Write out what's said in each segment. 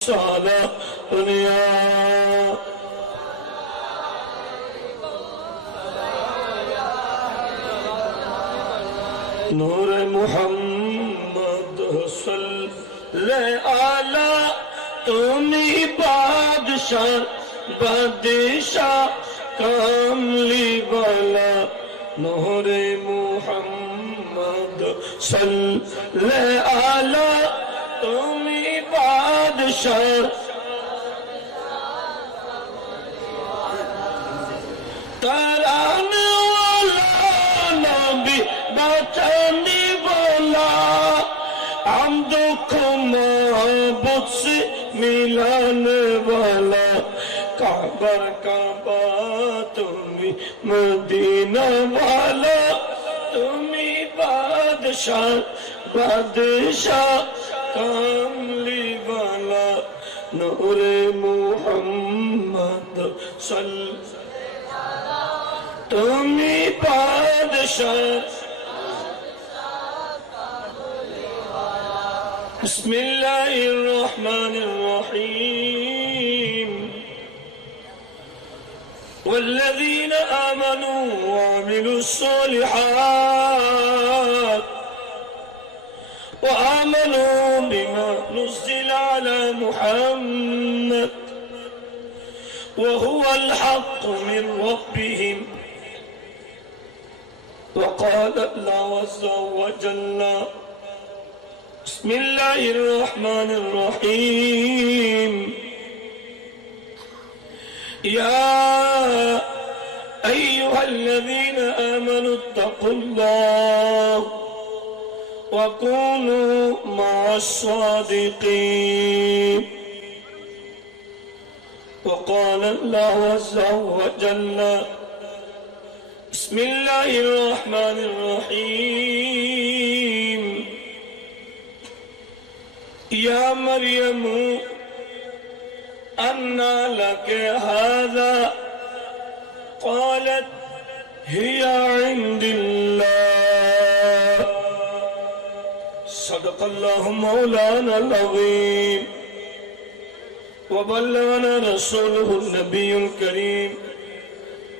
सादा दुनिया नूर मुहम्मद सल्लल्लाहु आला तुम्ही बादशाह बादशाह कामली वाला नूर मुहम्मद सल्लल्लाहु आला तुम्ही बादशाह तराने वाला नबी बचाने वाला हम दुख मोहब्बत से मिलाने वाला काबर काबा तुम्ही मदीना वाला तुम्ही बादशाह बादशाह कामली वाला नूर मुहम्मद तुम्ही बादशाह बिस्मिल्लाहिर्रहमानिर्रहीम वल्लज़ीना आमनू वअमिलुस्सॉलिहात وآمنوا بما نزل على محمد وهو الحق من ربهم وقال الله عز وجل بسم الله الرحمن الرحيم يا أيها الذين آمنوا اتقوا الله وكونوا مع الصادقين وقال الله عز وجل بسم الله الرحمن الرحيم يا مريم أنى لك هذا قالت هي عند الله صدق الله مولانا العظيم وبلغنا رسوله النبي الكريم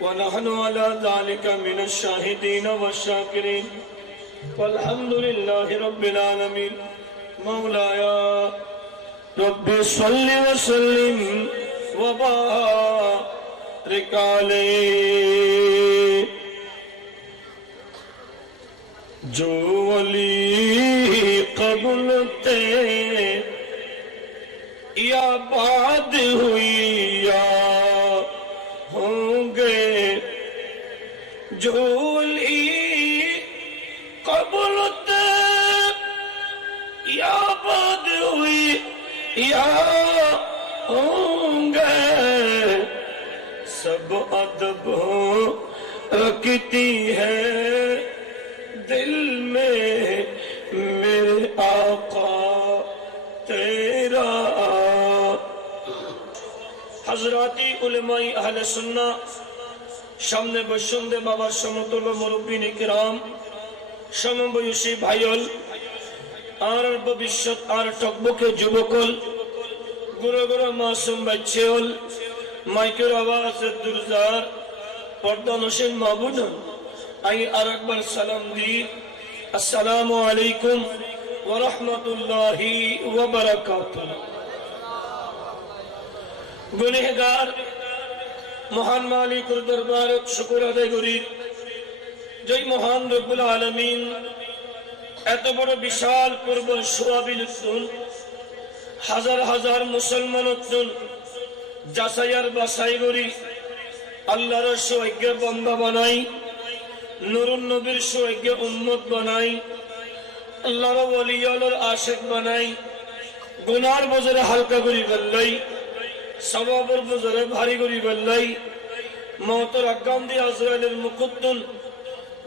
ونحن على ذلك من الشاهدين والشاكرين والحمد لله رب العالمين مولاي رب صل وسلم وبارك عليه जो वली कबूल ते या बाद हुई या होंगे जो वली कबूल ते या बाद हुई या होंगे सब अदब रखती है दिल में मेरे आका तेरा हजराती उलमाई अहले सुन्ना सामने बसुंदे बाबा समतुल्य मुरब्बीन किराम समबयसी भाइयों और भविष्य और टकबके जुबकल गुरु गुरु मासूम बच्चेल माइकेर आवाज दुर्जार पर्दानशील माबूदन आई अरकबर सलाम दी अस्सलामु अलैकुम व रहमतुल्लाहि व बरकातुहू गुनहगार महान मालिकुर दरबार शुक्र आदाय करी जय महान रब्बुल आलमीन एत बड़ विशाल पूर्व सोयाबिल हजार हजार मुसलमान जासाइयार बासाई करी अल्लाहर सौभाग्य बंदा बनाई নুরুন নবীর সৌভাগ্য উম্মত বানাই আল্লাহর ওলি আল্লাহর আশিক বানাই গুনার বোঝরে হালকা করি ফেললাই সওয়াবের বোঝরে ভারী করি ফেললাই মওতের আগাম দিয়ে আজরাইলের মুকুদ্দুল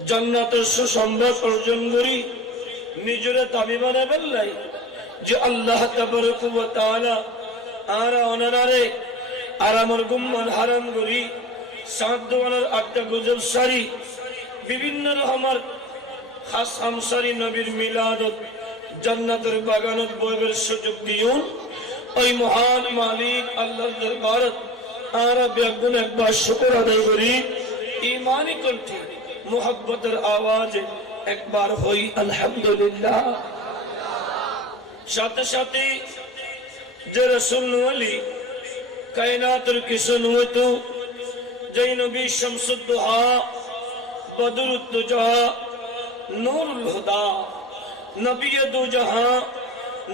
জান্নাতের সুসংবাদ অর্জন করি নিজরে দাবি বানায় ফেললাই যে আল্লাহ তাবারক ওয়া তাআলা আর ওনারে আর আমার গুম্মান হারাম করি সাত দোয়ানের আটটা গুজব সারি বিভিন্ন রকমের খাস আমসারি নবীর মিলাদত জান্নাতের বাগানত বইবের সুযোগ দিউন ওই মহান মালিক আল্লাহর দরবারে আমরা বেগুন একবার শুকর আদায় করি ঈমানি কণ্ঠে মুহাব্বতের আওয়াজে একবার হই আলহামদুলিল্লাহ। সাথে সাথে যে রাসূল নবী কায়নাতের কিছু নয়তো যে নবী শামসুদ দুহা বদরুদ দুজা নূরুল হুদা নবী দু জাহান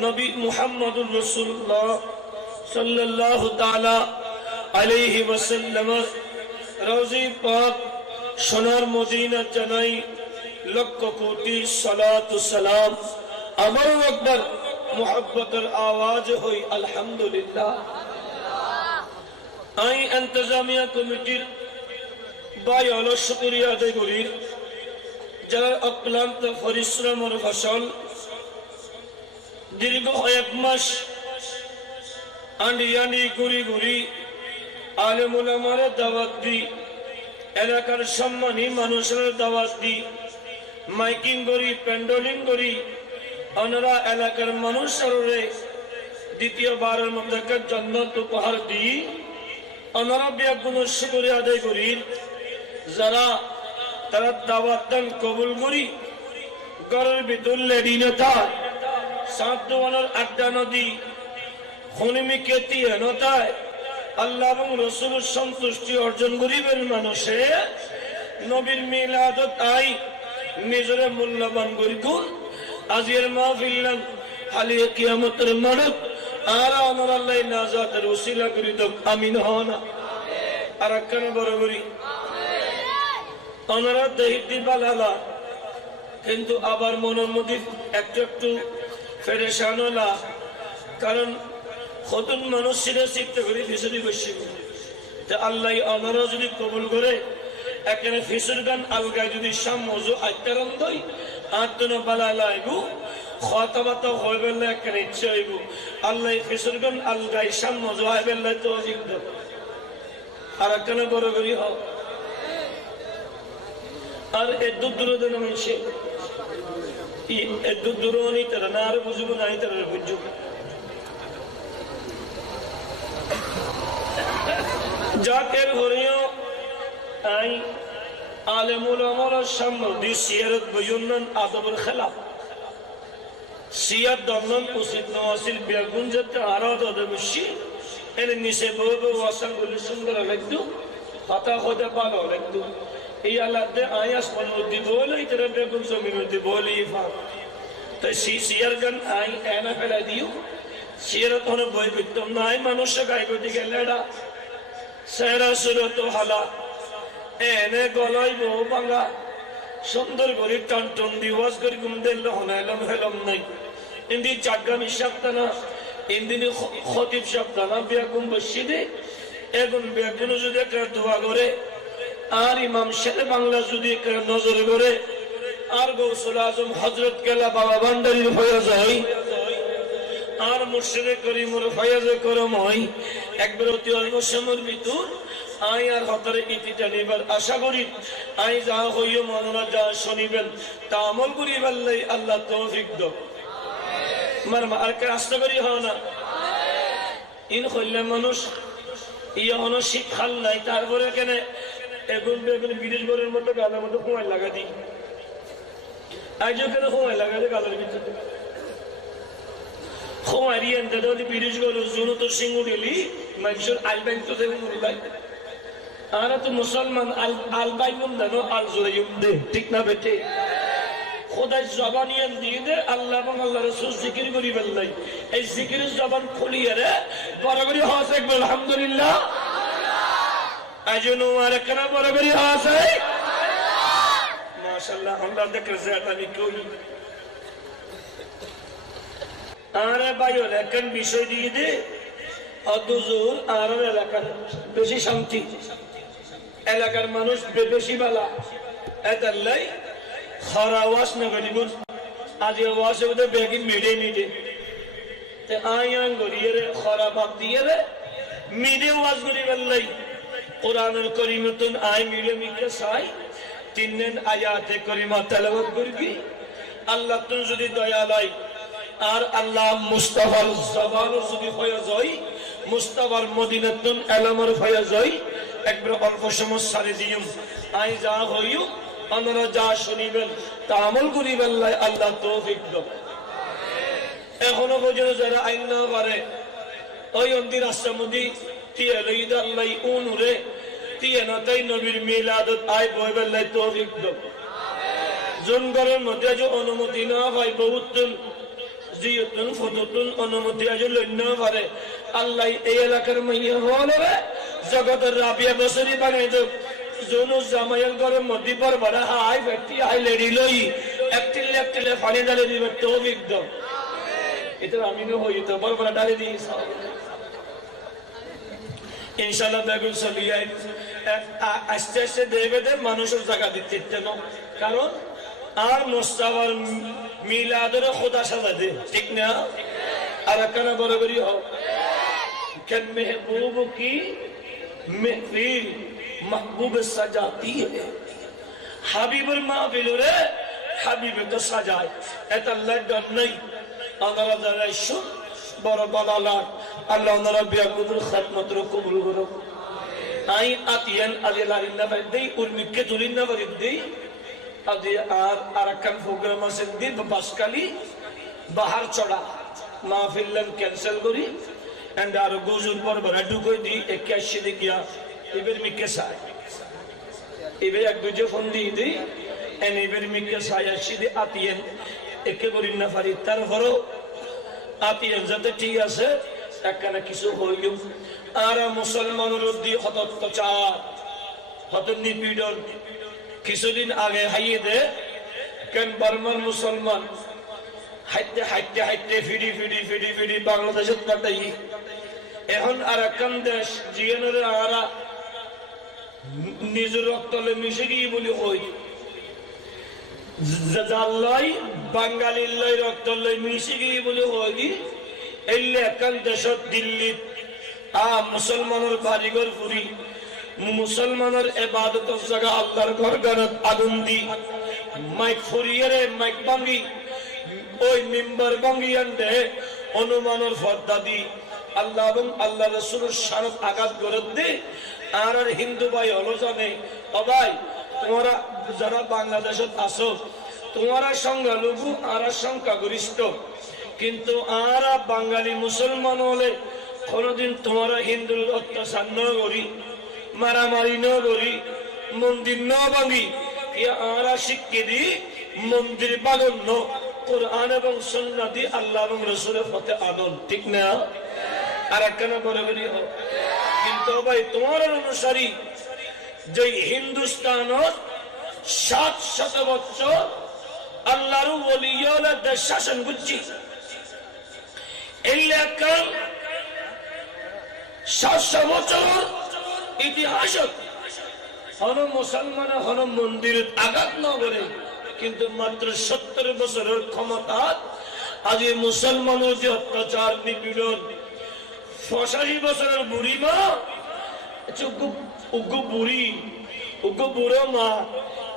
নবী মুহাম্মদুর রাসূলুল্লাহ সাল্লাল্লাহু তাআলা আলাইহি ওয়াসাল্লাম রওজে পাক সোনার মদিনা জানাই লক্ষ কোটি সালাত ও সালাম। আল্লাহু আকবার মুহাব্বতের আওয়াজ হই আলহামদুলিল্লাহ। আই ইন্তজামিয়া কমিটির বাই হলো শুকরিয়া আদায় করি যারা অক্লান্ত পরিশ্রমের ফসল দীর্ঘ এক মাস আন্ডি ঘুরি ঘুরি আলেম উলামার দাওয়াত দি এলাকার সম্মানী মানুষের দাওয়াত দি মাইকিং করি প্যান্ডলিং করি অনরা এলাকার মানুষের দ্বিতীয়বারের মধ্যে জান্নাত উপহার দিই অনরা বেগুন শুকরিয়া আদায় করি যারা তারা দাওয়াত দান কবুল করি ঘরের ভিতর লেডিনতা সাত দোয়ানোর আড্ডা নদী খনিমি কেতি হেনতায় আল্লাহ এবং রসুলের সন্তুষ্টি অর্জন করিবেন মানুষে নবীর মিলাদত আই নিজরে মূল্যবান করি গুণ আজির মাহফিল হালিয়ে কিয়ামতের মানব আর আমার আল্লাহ নাজাতের ওসিলা করি তো আমিন হও না আর একখানে বড় করি ওনারা দেহিতি বালালা কিন্তু আবার মনের মধ্যে একটু একটু ফেরেশান হলা কারণ কতন মানুষ সিরে শিখতে করি ফিসুরি বসি যে আল্লাহ ওনারা যদি কবুল করে এখানে ফিসুর গান আলগায় যদি সামজো আত্মারণ দই আত্মন বালালা আইবু খতাবাতা হয়ে বেললে এখানে ইচ্ছে হইব আল্লাহ ফিসুর গান আলগায় সামজো আই বেললে তো অভিজ্ঞ আর একখানে বড় করি হোক আর এদুর দূরদন মানুষে এদুর দূর নেই তারা না আর বুঝবো নাই তারা বুঝব জাকের হরিও আই আলেমুল আমর সামনে সিয়ারত বয়ুন্নন আদবের খেলাফ সিয়ার দমন উচিত নওয়াসিল বেগুন যাতে আরাদ অদবশি এর নিচে বহু ওয়াসান গুলি সুন্দর লাগতো পাতা খোদা ভালো লাগতো এই আল্লাহতে আয়াস মনোদি বলে ইতরে বেগুন জমিনতি বলি ফাক তো সিয়ার গান আই এনা ফেলা দিও সিয়ারত হন বই বিতম নাই মানুষ গায় গতি গেলেডা সেরা সুরত হালা এনে গলাই বহু বাঙ্গা সুন্দর করে টান টান দিওয়াজ করে গুম দিল হনাইলাম হেলাম নাই ইন্দি চাগামি শব্দনা ইন্দিনি খতিব শব্দনা বেগুন বসিদে এগুন বেগুন যদি একটা দোয়া করে আর ইমাম শেরে বাংলা যদি নজর করে আর গৌসুল আজম হযরত কেলা বাবা ভান্ডারীর হয়ে যায় আর মুর্শিদে করিমুর ফয়াজে করম হয় একবার অতি অল্প সময়ের ভিতর আই আর হতরে ইতিটা নিবার আশা করি আই যা হইও মনরা যা শুনিবেন তা আমল করি বললেই আল্লাহ তৌফিক দাও মারমা আর কে আশা করি হয় না ইন হইলে মানুষ ইয়া হন শিক্ষাল নাই তারপরে কেন এখন বেগুন বিদেশ ঘরের মতো গালের মতো সময় লাগা দিই আজও কেন সময় লাগা যায় গালের ভিতরে সময় দিয়ে যদি বিদেশ ঘর জুনো তো সিঙ্গুড়ি মানুষের আলবাইন তো দেখুন আর তো মুসলমান আলবাইন দেনো আল জোরাইম দে ঠিক না বেটে খোদার জবান ইয়ান দিয়ে দে আল্লাহ এবং আল্লাহ রাসূল জিকির করি বেল্লাই এই জিকিরের জবান খুলিয়ে রে বড় করে হস একবার আলহামদুলিল্লাহ আজনো আর কেন বড় করে আছে মাশাআল্লাহ আমরা দেখে যেটা আমি কই আরে ভাইও এখন বিষয় দিয়ে দে অদুজুর আর এলাকার বেশি শান্তি এলাকার মানুষ বেশি বালা এতাল্লাই খরা ওয়াশ না করিব আজ ওয়াশ হবে বেগিন মিডে মিডে তে আয়ান গরিয়ে রে খরা বাদ দিয়ে রে মিডে ওয়াশ করি বললাই কোরআনুল কারীমতুন আই মিলে মিকে সাই তিন দিন আয়াতে কারিমা তেলাওয়াত করবি আল্লাহ তুমি যদি দয়া লাই আর আল্লাহ মুস্তাফার জবানের যদি ফয়াজ হয়, মুস্তাফার মদিনাতুন এলামার ফয়াজ হয়, একবার অল্প সময় সারি দিম আই যা হইও আমরা যা শুনিবেন তা আমল করিবেন, আল্লাহ তৌফিক দাও। এখনো পর্যন্ত যারা আইন না পারে ওই অন্দির আশ্রমদি তিয়ে লইদ আল্লাহ উনুরে তিয়ে না তাই নবীর মিলাদত আই বইবেল্লাই তৌফিক দাও। জন ঘরের মধ্যে আজ অনুমতি না হয় বহুতুন জিয়তুন ফতুতুন অনুমতি আজ লইন পারে, আল্লাহ এই এলাকার মাইয়া হলে জগতের রাবিয়া বছরই বানাই দেব। জোনু জামাইল ঘরের মধ্যে বরবরা হাই ব্যক্তি হাই লেডি লই একটিলে পানি ডালে দিবে তৌফিক দাও। এটা আমিও হই তো বরবরা ডালে দিই ইনশাআল্লাহ বেগুন চলিয়াই আস্তে আস্তে দেবে দে মানুষের জায়গা দিতে না, কারণ আর মুস্তাফার মিলাদের খোদা সাজা দে, ঠিক না? আর কানা বরাবরই হোক কেন মেহবুব কি महफिल महबूब सजाती है, হাবিবের মাহফিল রে হাবিবে তো সাজায়। এটা আল্লাহ ডর নাই। আমরা যারা শুন বড় বালালার আল্লাহ ওনারা বিয়াকুল খাদমত কবুল করো। আই আতিয়ান আদিলারিন না দেই উর্মিকে তুলিন না দেই আদি আর আরাকান প্রোগ্রাম আছে দিন বাসকালি বাহার চড়া মাহফিল ক্যান্সেল করি এন্ড আর গুজুর পর বড় ঢুকই দি 81 দিকিয়া এবার মিকে সাই এবার এক দুজে ফোন দিয়ে দিই এন এবার মিকে সাই আসি দি আতিয়ান একে করি না পারি তারপরও আতিয়ান যাতে ঠিক আছে একখানা কিছু হইল। আর মুসলমানের উদ্দি হতচ্চার হত নিপীড়ন কিছুদিন আগে হাইয়ে দে কেন বার্মার মুসলমান হাইতে হাইতে হাইতে ফিরি ফিরি ফিরি ফিরি বাংলাদেশের পাঠাই। এখন আর একখান দেশ জিয়ানের আরা নিজের রক্তলে মিশে গিয়ে বলি হই যাল্লাই বাঙালির লাই রক্তলে মিশে গিয়ে বলি হই এলে একখান দেশত দিল্লি মুসলমানের বাড়িঘর ফুরি মুসলমানের ইবাদতের জায়গা আল্লাহর ঘর গানত আগুন দি মাইক ফুরিয়ে রে মাইক ভাঙি ওই মিম্বার ভাঙি আনতে অনুমানের ফর্দা দি আল্লাহ এবং আল্লাহ রাসূলের শানত আঘাত করে দে। আর হিন্দু ভাই হলো জানে ও ভাই তোমরা যারা বাংলাদেশত আছো তোমরা সংখ্যালঘু আর সংখ্যাগরিষ্ঠ, কিন্তু আর বাঙালি মুসলমান হলে কোনদিন তোমরা হিন্দুর অত্যাচার ন করি মারামারি ন করি মন্দির ন ভাঙি আরা শিক্ষা দি মন্দির বাগন্ন কোরআন এবং সুন্নাহ দি আল্লাহ এবং রাসূলের পথে আনন, ঠিক না? আর একখানা বরাবরই হোক। কিন্তু ভাই তোমার অনুসারী যে হিন্দুস্তানত 700 বছর আল্লাহর ওলিয়ারা দেশ শাসন করছি এই লেখার 700 বছর ইতিহাস হন মুসলমান হন মন্দিরের আঘাত ন করে, কিন্তু মাত্র 70 বছরের ক্ষমতা আজ মুসলমানের যে অত্যাচার নিপীড়ন 85 বছরের বুড়ি মা উগ্র বুড়ি উগ্র বুড়ো মা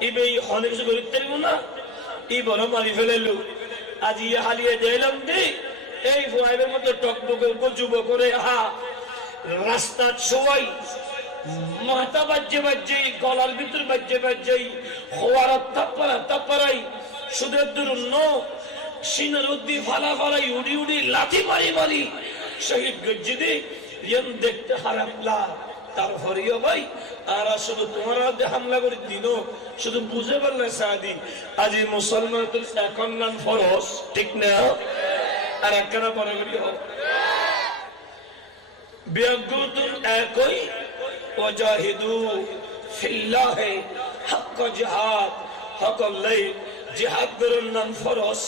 এবে অনেক কিছু করতে না এই বড় মারি ফেলেলো। আজ ইয়ে হালিয়ে দিলাম দে এই ফুয়াইবের মতো টকবকে যুব করে রাস্তা ছোয়াই মাথা বাজ্যে বাজ্যে গলার ভিতর বাজ্যে বাজ্যে হওয়ার তাপ্পারাই সুদের দুরুন্ন সিনের উদ্দি ফালা ফালাই উড়ি উড়ি লাথি মারি মারি শহীদ গজ্জিদে ইয়েন দেখতে হারাপলা। তারপরেও ভাই আর শুধু তোমার হামলা করে দিন শুধু বুঝে পারলে সাদি আজ মুসলমান তো এখন নাম ফরজ, ঠিক না? আর একখানা পরে করি হোক বিয়াগুতুন একই ওয়াজাহিদু ফিল্লাহি হক জিহাদ হকল্লাই জিহাদ করার নাম ফরজ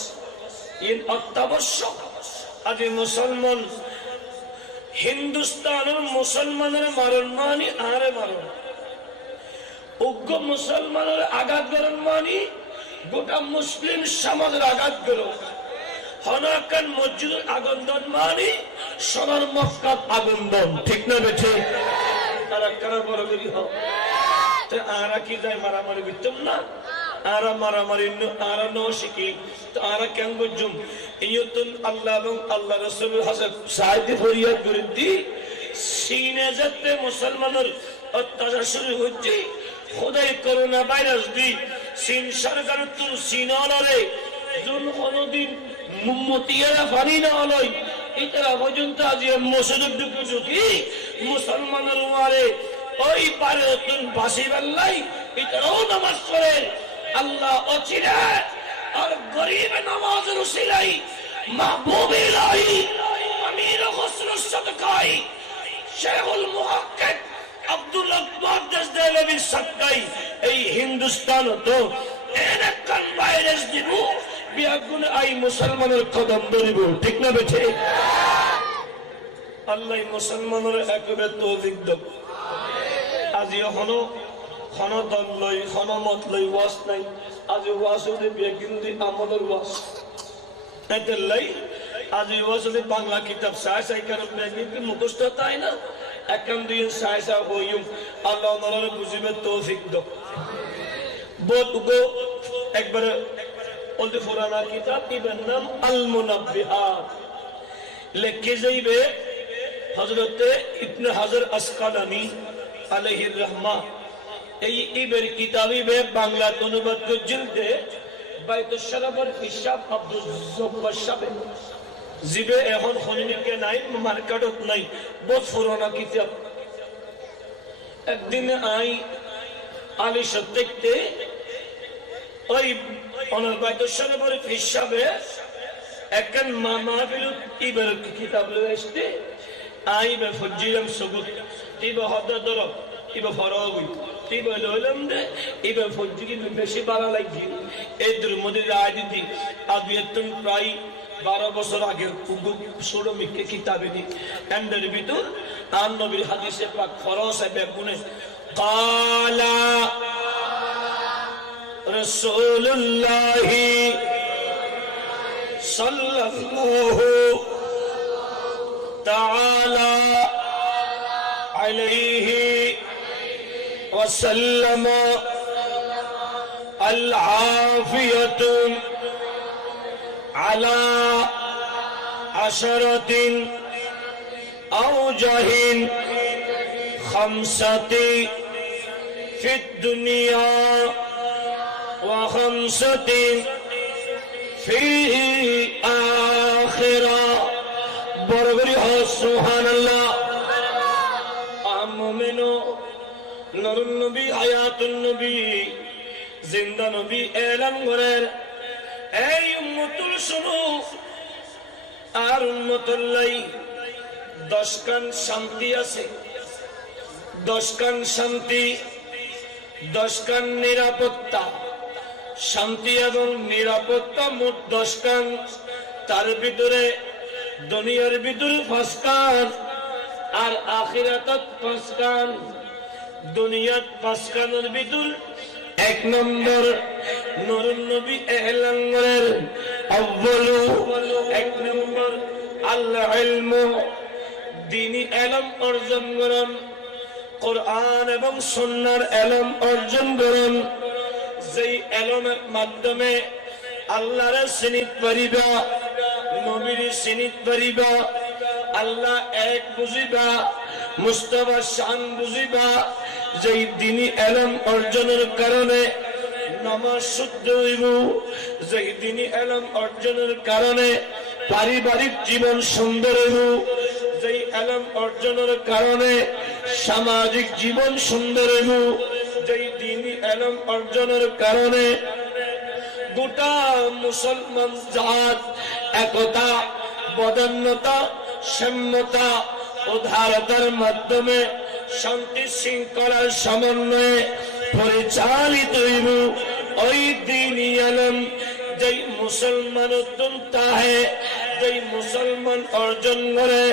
ইন অত্যাবশ্যক। আজ মুসলমান হিন্দুস্তানের মুসলমানের মারণ মানি আরে মারণ উগ্র মুসলমানের আঘাত করেন মানি গোটা মুসলিম সমাজের আঘাত করো হনাকান মসজিদের আগন্দন মানি সোনার মক্কাত আগন্দন, ঠিক না বেঠে? তারা কারা বড় করি হোক আর কি যায় মারামারি বিতম না আরা মারামারি আরা ন শিখি তো আরা কেন বুঝুম ইয়তুন আল্লাহ এবং আল্লাহ রাসূলের হাসাব সাহিত্য ফরিয়াদ বিরুদ্ধে সিনে যেতে মুসলমানের অত্যাচার শুরু হচ্ছে খোদাই করোনা ভাইরাস দি চীন সরকার তো চীনরে যোন কোনদিন মুম্মতিয়ারা পানি না হলই এটা পর্যন্ত আজ মসজিদ ঢুকে ঢুকি মুসলমানের উমারে ওই পারে তুন বাসি বেল্লাই এটাও নামাজ পড়ে আল্লাহ অচিরে আর গরিব নামাজের উসিলাই মাহবুব ইলাহি আমির খসরুর সাদকাই শেখুল মুহাক্কিক আব্দুল্লাহ মুহাদ্দিস দেহলভির সাদকাই এই হিন্দুস্তান তো এনেকান ভাইরাস দিব বিয়াগুন আই মুসলমানের কদম ধরিব ঠিক না বেঠে আল্লাহ মুসলমানের একবার তৌফিক দাও আজি এখনো দল লই মত লই ওয়াজ নাই আজি ওয়াজ হলে কিন্তু আমাদের ওয়াজ এতে লাই আজি ওয়াজ হলে বাংলা কিতাব সাই কারণ কিন্তু মুখস্থ তাই না একাম দিয়ে সাই হইম আল্লাহ ওনারা বুঝিবে তৌফিক দাও বোধ গো একবার বলতে পুরানা কিতাব ইবের নাম আল মুনাব্বিহাত লেখে যাইবে হযরতে ইবনে হাজার আসকালানী আলাইহির রহমা এই ইবের কিতাবে বাংলা অনুবাদ করতে বাইতুশ শরফের হিসাব আব্দুল জব্বার সাহেব জিবে এখন খনিকে নাই মার্কেটত নাই বহুত পুরানা কিতাব একদিন আই আলী সত্যতে ওই অনর বাইতুশ শরফের হিসাবে একন মাহফিল ইবের কিতাব লইতে আইবে ফজিলাম সুগুত ইবে হদদর ইবে ফরাউই ইবে লইলাম দে ইবে ফজি বেশি বাড়া লাগি এদের মধ্যে রাজনীতি আবিয়তুন প্রায় 12 বছর আগে ষোলো মিকে কিতাবে নি এন্ডের ভিতর আন নবীর হাদিসে পাক ফরজ বেগুনে কালা রাসূলুল্লাহ সাল্লাল্লাহু তাআলা আলাইহি وسلم العافية على عشرة أوجه خمسة في الدنيا وخمسة في الآخرة بربري سبحان الله آمنو নরুন নবী হায়াতুন নবী জিন্দা নবী এলান করেন এই উম্মতুল শুনো আর উম্মতুল লাই 10 কান শান্তি আছে 10 কান শান্তি 10 কান নিরাপত্তা শান্তি এবং নিরাপত্তা মোট 10 কান তার ভিতরে দুনিয়ার ভিতরে 5 কান আর আখিরাতত 5 কান দুনিয়াত 5 কানের ভিতর 1 নম্বর নূরুন নবী এলান করেন আউয়ালু 1 নম্বর আল ইলমু দ্বীনি ইলম অর্জন করেন কোরআন এবং সুন্নাহর ইলম অর্জন করেন যেই ইলমের মাধ্যমে আল্লাহর চিনিত পারিবা নবীর চিনিত পারিবা আল্লাহ এক বুঝিবা মুস্তাফা শান বুঝিবা যেই দ্বীনি ইলম অর্জনের কারণে নামাজ শুদ্ধ হইব যেই দ্বীনি ইলম অর্জনের কারণে পারিবারিক জীবন সুন্দর হইব যেই ইলম অর্জনের কারণে সামাজিক জীবন সুন্দর হইব যেই দ্বীনি ইলম অর্জনের কারণে গোটা মুসলমান জাত একতা বদান্যতা সাম্যতা উদারতার মাধ্যমে শান্তি শৃঙ্খলার সমন্বয়ে পরিচালিত হইব ওই দ্বীনি ইলম যেই মুসলমান তাহে যেই মুসলমান অর্জন করে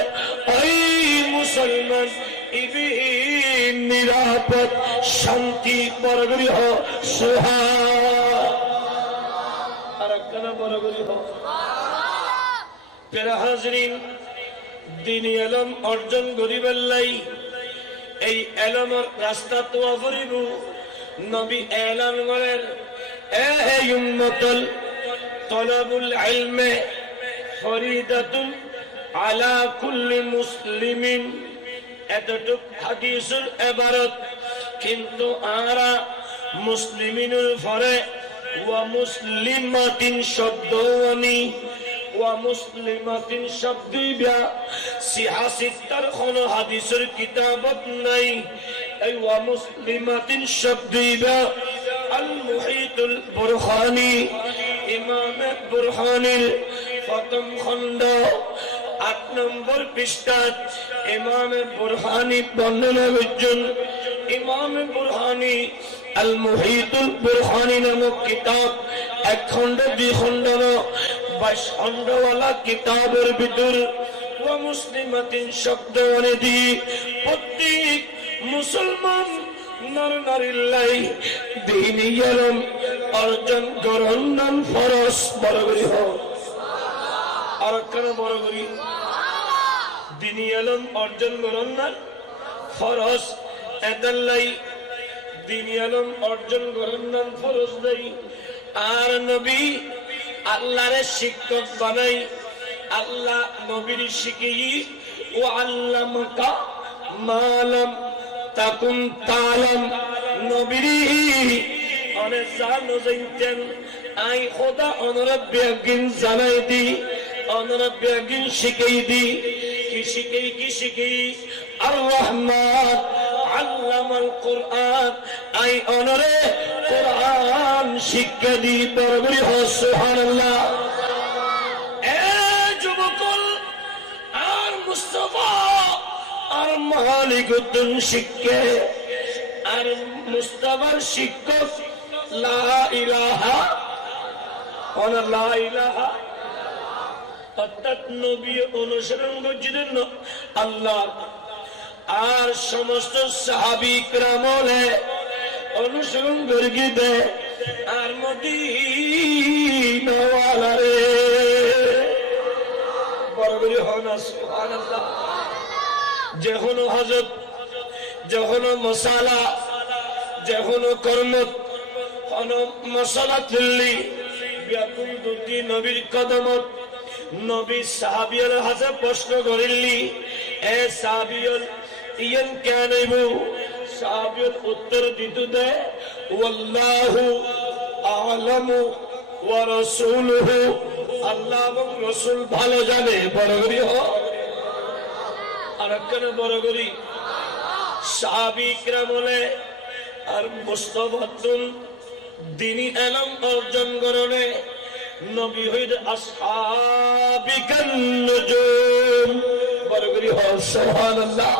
ওই মুসলমান ইবি নিরাপদ শান্তি পরগৃহ সুহা আর কেন পরগৃহ প্যারা হাজরিন দ্বীনি ইলম অর্জন করিবার লাই এই ইলমের রাস্তা তোয়া করিব নবী এলান করেন এ উম্মতুল তলাবুল ইলমে ফরিদাতুন আলা কুল্লি মুসলিমিন, এতটুক হাদিসের ইবারত। কিন্তু আরা মুসলিমিনের পরে ওয়া মুসলিমাতিন শব্দ আনি, ওয়া মুসলিমাতিন শব্দ বিয়া সিহাসিতার কোন হাদিসের কিতাবত নাই। এই ওয়া মুসলিমাতিন শব্দ বিয়া আল মুহিতুল বুরহানি, ইমাম বুরহানির প্রথম খণ্ড ৮ নম্বর পৃষ্ঠাত ইমাম বুরহানি বর্ণনা করছেন। ইমাম বুরহানি আল মুহিতুল বুরহানি নামক কিতাব ১ খণ্ড ২ খণ্ড ২২ খণ্ডওয়ালা কিতাবের ভিতর ওয়া মুসলিমাতিন শব্দ আনে দি প্রত্যেক মুসলমান নর নারীলাই দ্বীনি ইলম অর্জন করণ ফরজ। বরাবরই হোক আর কেন বরাবরই দ্বীনি ইলম অর্জন করণ ফরজ। এদাল্লাই দ্বীনি ইলম অর্জন করণ ফরজ দেই। আর নবী আল্লাহরে শিক্ষক বানাই, আল্লাহ নবীর শিখিয়ে ও আল্লামাকা মালাম তাকুন তালাম, নবীরি অনেক জানো জানতেন আই খোদা অনরব বেগিন জানাই দি, অনরব বেগিন শিখাই দি। কি শিখাই কি শিখাই? আর রহমান আল্লামাল কোরআন, আই অনরে কোরআন শিক্ষা দি। বরবরি হ সুবহানাল্লাহ। এ যুবকল আর মুস্তাফা আর মালিকুদ্দিন শিক্ষে আর মুস্তাফার শিক্ষক লা ইলাহা ওয়া লা ইলাহা, অর্থাৎ নবী অনুসরণ করছিলেন আল্লাহ। আর সমস্ত সাহাবী কিরামলে অনুসরণ করি দে আর মদিনাওয়ালারে। বরাবরই হন সুবহানাল্লাহ। যখন হযরত যখন মশালা যখন কর্মত কোন মশালা তুললি ব্যাকুল দুটি নবীর কদমত নবী সাহাবিয়ার হাতে প্রশ্ন করিলি, এ সাহাবিয়ল ইয়ান কেন সাহাবিয়ল উত্তর দিত দে ওয়াল্লাহু আ'লামু ওয়া রাসূলুহু, আল্লাহ এবং রাসূল ভালো জানে। বড়গরি হ আর কেন বড়গরি সাহাবী কিরামলে আর মুস্তাফাতুন দ্বীনি ইলম অর্জন করনে নবী হইদ আসহাবিকান নুজুম। বরগরি হ সুবহানাল্লাহ।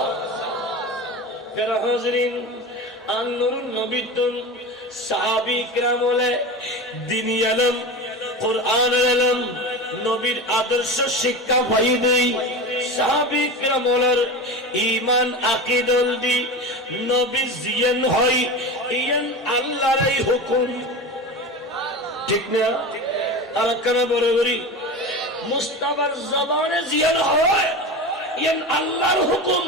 প্যারা হাজরিন আন-নূর নবীতুন সাহাবী কিরামলে দ্বীনি ইলম কোরআনের ইলম নবীর আদর্শ শিক্ষা পাই দেই। সাহাবী কিরামলের ঈমান আকীদল দি নবী জিয়ান হয় ইয়ান আল্লাহর হুকুম, ঠিক না? আর কেন বরাবরই মুস্তাফার জবানে জিয়ান হয় ইয়ান আল্লাহর হুকুম,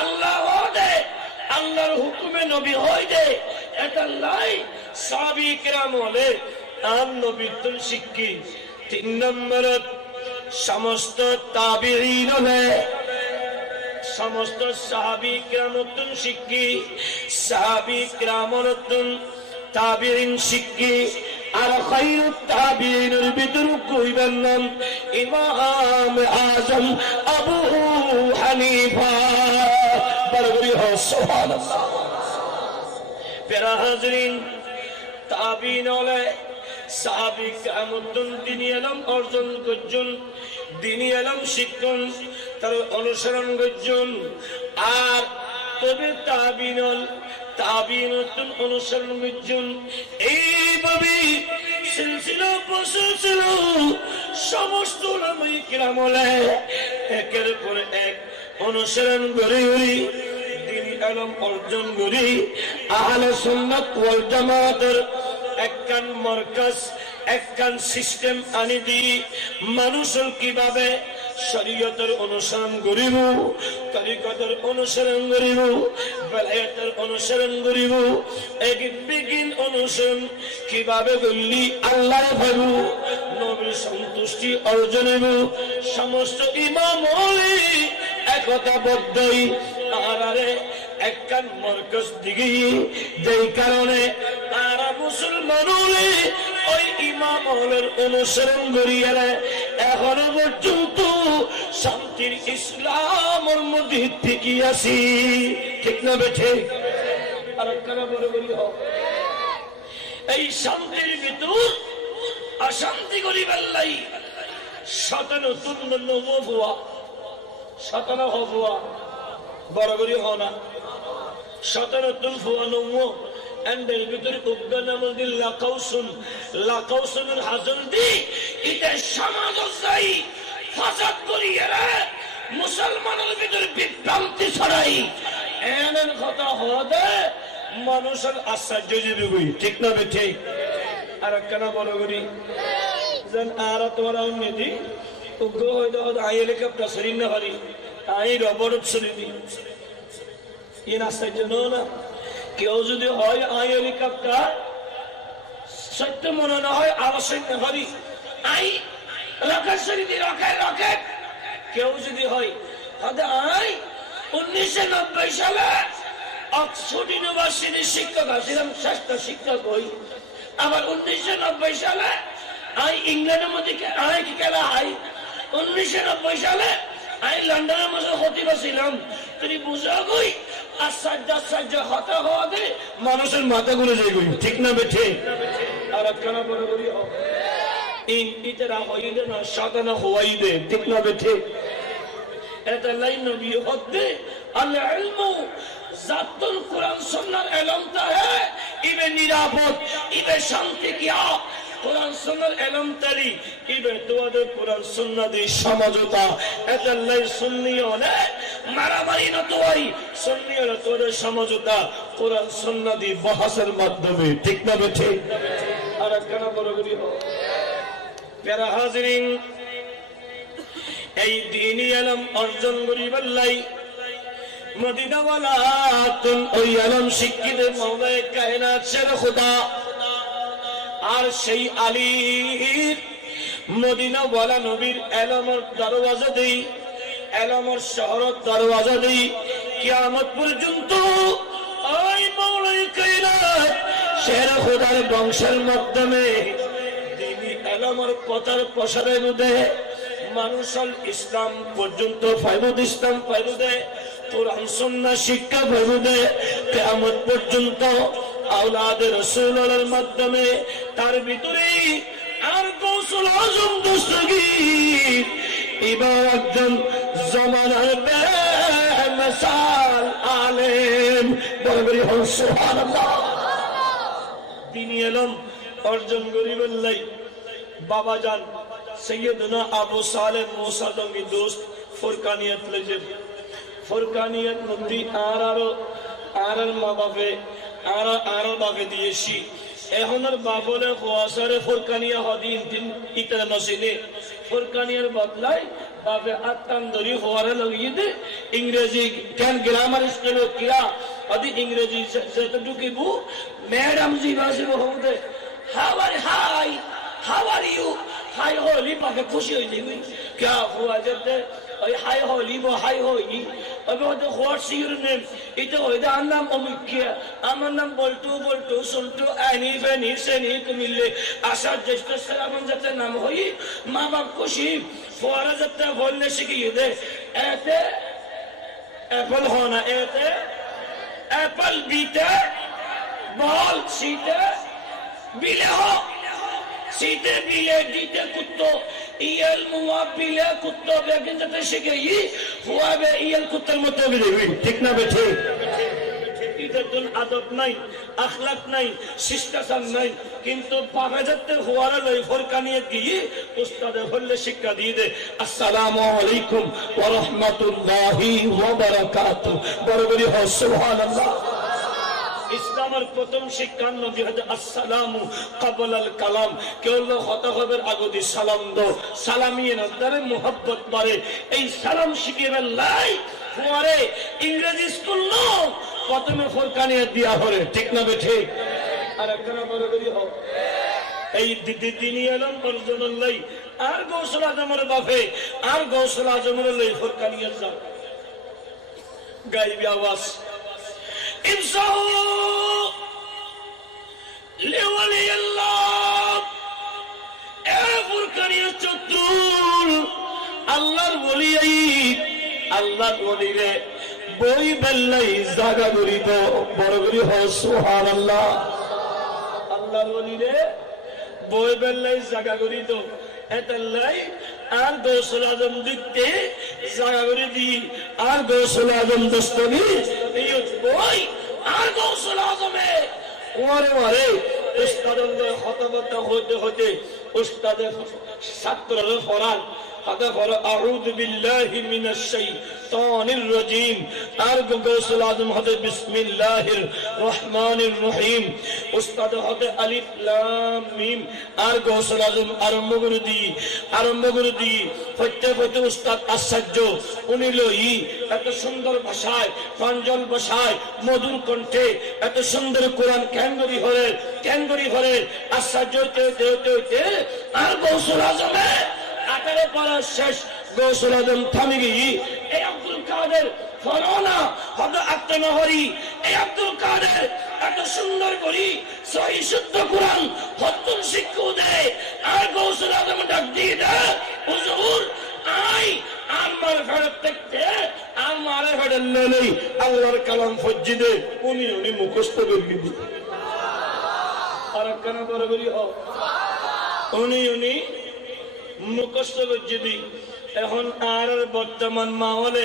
আল্লাহ দে আল্লাহর হুকুমে নবী হয় দে। এটা লাই সাহাবী কিরামলে আর নবীতুল শিক্ষি। ৩ নম্বরত সমস্ত তাবিঈন হলে সমস্ত সাহাবী কিরামতুন শিক্ষি, সাহাবী কিরামতুন তাবিঈন শিক্ষি। আর খায়রুত তাবিঈনের ভিতর কইবেন নাম ইমাম আযম আবু হানিফা। বরগরি হ সুবহানাল্লাহ। প্যারা হাজরিন তাবিঈন হলে সাহাবী কিরামতুন দ্বীনি ইলম অর্জন করছেন, দ্বীনি ইলম শিক্ষণ তার অনুসরণ করছেন। আর তবে তাবিঈনতুন অনুসরণ করছেন। এইভাবে সিলসিলা বসেছিল সমস্ত উলামায়ে কিরামলে একের পর এক অনুসরণ করে দ্বীনি ইলম অর্জন করি আহলে সুন্নাত ওয়াল জামাতের একখান মার্কাজ একখান সিস্টেম আনি দি মানুষের কিভাবে শরীয়তের অনুসরণ করিব, তরিকতের অনুসরণ করিব, বেলায়েতের অনুসরণ করিব। এক বিজ্ঞান অনুসরণ কিভাবে করলি আল্লাহ ভাবু নবীর সন্তুষ্টি অর্জনেব। সমস্ত ইমাম ওলি একতাবদ্ধই আরে একখান মরকজ দিকে, যেই কারণে তারা মুসলমান হলে ওই ইমাম হলের অনুসরণ করিয়া এখনো পর্যন্ত শান্তির ইসলামের মধ্যে থেকে আছি। ঠিক না বেঠে? আর একখানা বলে বলি হোক, এই শান্তির ভিতর অশান্তি করি বেল্লাই শতানো তুন্ন নমুয়া শতানো হবুয়া বড় করি হ না শতানো তুল ফুয়া নমু এন্ডের ভিতরে উদ্যান মন্দির লাকাউসুন হাজর দি এটা সমাজ যাই ফাসাদ করি এরা মুসলমানের ভিতরে বিভ্রান্তি ছড়াই এমন কথা হদে মানুষের আশ্চর্য জীবী। ঠিক না বেঠে? আর একখানা বড় করি যেন আর তোমার অন্যদি উগ্র হয়তো আই হেলিকপ্টার শরীর না পারি আই রবর শরীর ইয়ে আশ্চর্য না। কেউ যদি হয় আই হেলিকপ্টার সত্য মনে না হয় আলোচনা না পারি আই রকেট শরীর রকেট কেউ যদি হয় তাহলে আই 1990 সালে অক্সফোর্ড ইউনিভার্সিটির শিক্ষক আসছিলাম, শ্রেষ্ঠ শিক্ষক হই। আবার 1990 সালে আই ইংল্যান্ডের মধ্যে আই খেলা হয়। 1990 সালে আই লন্ডনের মধ্যে খতিব ছিলাম। তুমি বুঝা গই আশ্চর্য হতা হওয়া দে মানুষের মাথা ঘুরে যায় গই। ঠিক না বেঠে? আর একখানা বড় করি ইন ইতরা হইলে না সাদানা হওয়াই দে। ঠিক না বেঠে? এটা লাইন নবী হতে আল ইলমু জাতুল কুরআন সুন্নাহর ইলমটা है ইবে নিরাপদ ইবে শান্তি কিয়া কুরআন সুন্নাহর ইলম তালি ইবে তোদের কুরআন সুন্নাহ দি সমঝোতা এটা লাই সুন্নিও না মারামারি না তোই সুন্নিও না তোদের সমঝোতা কুরআন সুন্নাহ দি বহসের মাধ্যমে। ঠিক না বেঠে? আর কেন বড় করি প্যারা হাজিরিন এই দ্বীনি ইলম অর্জন করিবার লাই মদিনা ওয়ালা তুন ওই ইলম শিক্ষিত মাওলায়ে কায়নাত শের খোদা আর সেই আলীর মদিনা ওয়ালা নবীর ইলমের দরওয়াজা দেই ইলমের শহরের দরওয়াজা দেই কিয়ামত পর্যন্ত ওই মাওলায়ে কায়নাত শের খোদার বংশের মাধ্যমে দ্বীনি ইলমের পতার প্রসারের উদে মানুষের ইসলাম পর্যন্ত ফায়দা ইসলাম ফায়দা কুরআন সুন্নাহ শিক্ষা ফায়দা কিয়ামত পর্যন্ত আওলাদে রাসূলের মাধ্যমে তার ভিতরে আর গৌসুল আজম দস্তগীর ইবার একজন জামানার বেমিসাল আলেম বলবি সুবহানাল্লাহ। দ্বীনি ইলম অর্জন করিবার লাই বাবা জান सैयदना अबू सालेह मूसा की दोस्त फुरकानियत लेजे फुरकानियत नदी आर माँ बापे आर बापे दिएছি এখনের বাপলে খোয়াসারে ফুরকানিয়া হদিন দিন ইতরা নসিনে ফুরকানিয়ার বদলাই বাপে আত্তান ধরি খোয়ারে লাগিয়ে দে ইংরেজি কেন গ্রামার স্কুলে কিরা আদি ইংরেজি যতটুকু ম্যাডাম জি ভাষে হতে how are you हाय होली पाके खुशी हो जाएगी क्या हुआ जब ओए हाय होली वो हाय होई अबे वो तो व्हाट्स योर नेम इतो होइदा नाम अमिकिया আমার নাম বল্টু সল্টু আনি ফেনি সেনি কুমিল্লে আশা জ্যেষ্ঠ সালামন যাতে নাম হই মা বাপ খুশি ফোয়ারা যাতে বললে শিখিয়ে দে এতে অ্যাপল হোনা এতে অ্যাপল বিতে বল সিতে বিলে हो सीधे बिले दीते कुत्तो इयल मुआ बिले कुत्तो बेगिन जाते शिखे ये हुआ बे इयल कुत्तर मत बिले हुई। ठीक ना बेटे? इधर तुम आदत नहीं अखलाक नहीं शिष्टाचार नहीं किंतु पापे जाते हुआ रे फुरकानियत की उस्ताद होल्ले शिक्षा दी दे अस्सलामु अलैकुम व रहमतुल्लाहि व बरकातुहू बरबरी हो सुभान अल्लाह। ইসলামের প্রথম শিক্ষা নবী হতে আসসালামু ক্বাবলাল কালাম, কেউ খতবের আগে দি সালাম দো, সালামিয়ে নদরে মোহাব্বত বাড়ে। এই সালাম শিখিয়ে লাই পরে ইংরেজি স্কুল নো প্রথমে ফরকানিয়া দিয়া হরে, ঠিক না বেঠে? আর একখানা বরাবরই হোক এই দিনী এলম অর্জন লাই আর গৌসুল আজমের বাপে আর গৌসুল আজমের লাই ফরকানিয়া যাও গাইবি আওয়াজ ইনসাহু লিওয়ালি আল্লাহ এ ফরকানিয়া চতুর আল্লাহর ওলি আল্লাহর ওলি রে বই বেল্লাই জায়গা করিত বড় করি হয় সুবহানাল্লাহ। আল্লাহর ওলি রে বই বেল্লাই জায়গা করিত এতাল্লাই আর গৌসুল আজম দিতে জায়গা করে দি আর গৌসুল আজম দস্তনি এই বই আর গৌসুল আজমে ওরে ওরে উস্তাদের হতবতা হতে হতে উস্তাদের ছাত্ররা ফরান هذا أعوذ بالله من الشيطان الرجيم أرجو غوث العظم هذا بسم الله الرحمن الرحيم أستاذ هذا ألف لام ميم أرجو غوث العظم আরম্ভ করে দি হইতে হইতে উস্তাদ আশ্চর্য উনি লই এত সুন্দর ভাষায় প্রাঞ্জল ভাষায় মধুর কণ্ঠে এত সুন্দর কোরআন ক্যাঙ্গরি হরে আশ্চর্য হইতে আর গৌস আজমে আকারে পড়া শেষ গৌসুল আজম থামি গিয়ে এই আব্দুল কাদের ফরোনা হয়তো আত্মনহরি এই আব্দুল কাদের এত সুন্দর করি সহি শুদ্ধ কোরআন হত্তম শিক্ষু দেয় আর গৌসুল আজম ডাক দিয়ে দেয় হুজুর আই আমার ফেরত দেখতে আমার ফেরত নেই আল্লাহর কালাম ফজ্জিদে উনি মুখস্থ করে দিবি আর কেন বরাবরই হোক উনি মুখস্থ করছি। এখন আর বর্তমান মাহলে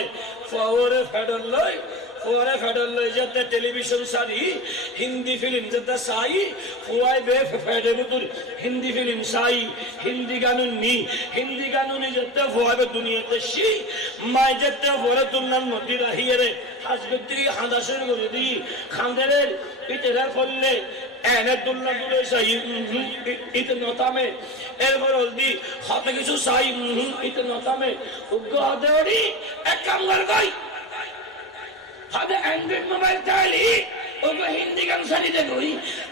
ফরে ফেডার লই যাতে টেলিভিশন সারি হিন্দি ফিল্ম যাতে সাই ফুয়াই বে ফেডে বুতুর হিন্দি ফিল্ম সাই হিন্দি গানুনি যাতে ফুয়াবে দুনিয়াতে সি মাই যাতে ফরে তুলনার মধ্যে রাহিয়ে রে হাসবেত্রী হাঁদা শুরু করে দি খান্দের ইতেরা করলে এনে তুলনা করে সাই ইতে নতামে এরপর দি হাতে কিছু সাই ইতে নতামে উগ্র হাতে ওরি এক কামগার গাই হাতে অ্যান্ড্রয়েড মোবাইল চাইলি ওকে হিন্দি গান সারি দেখুই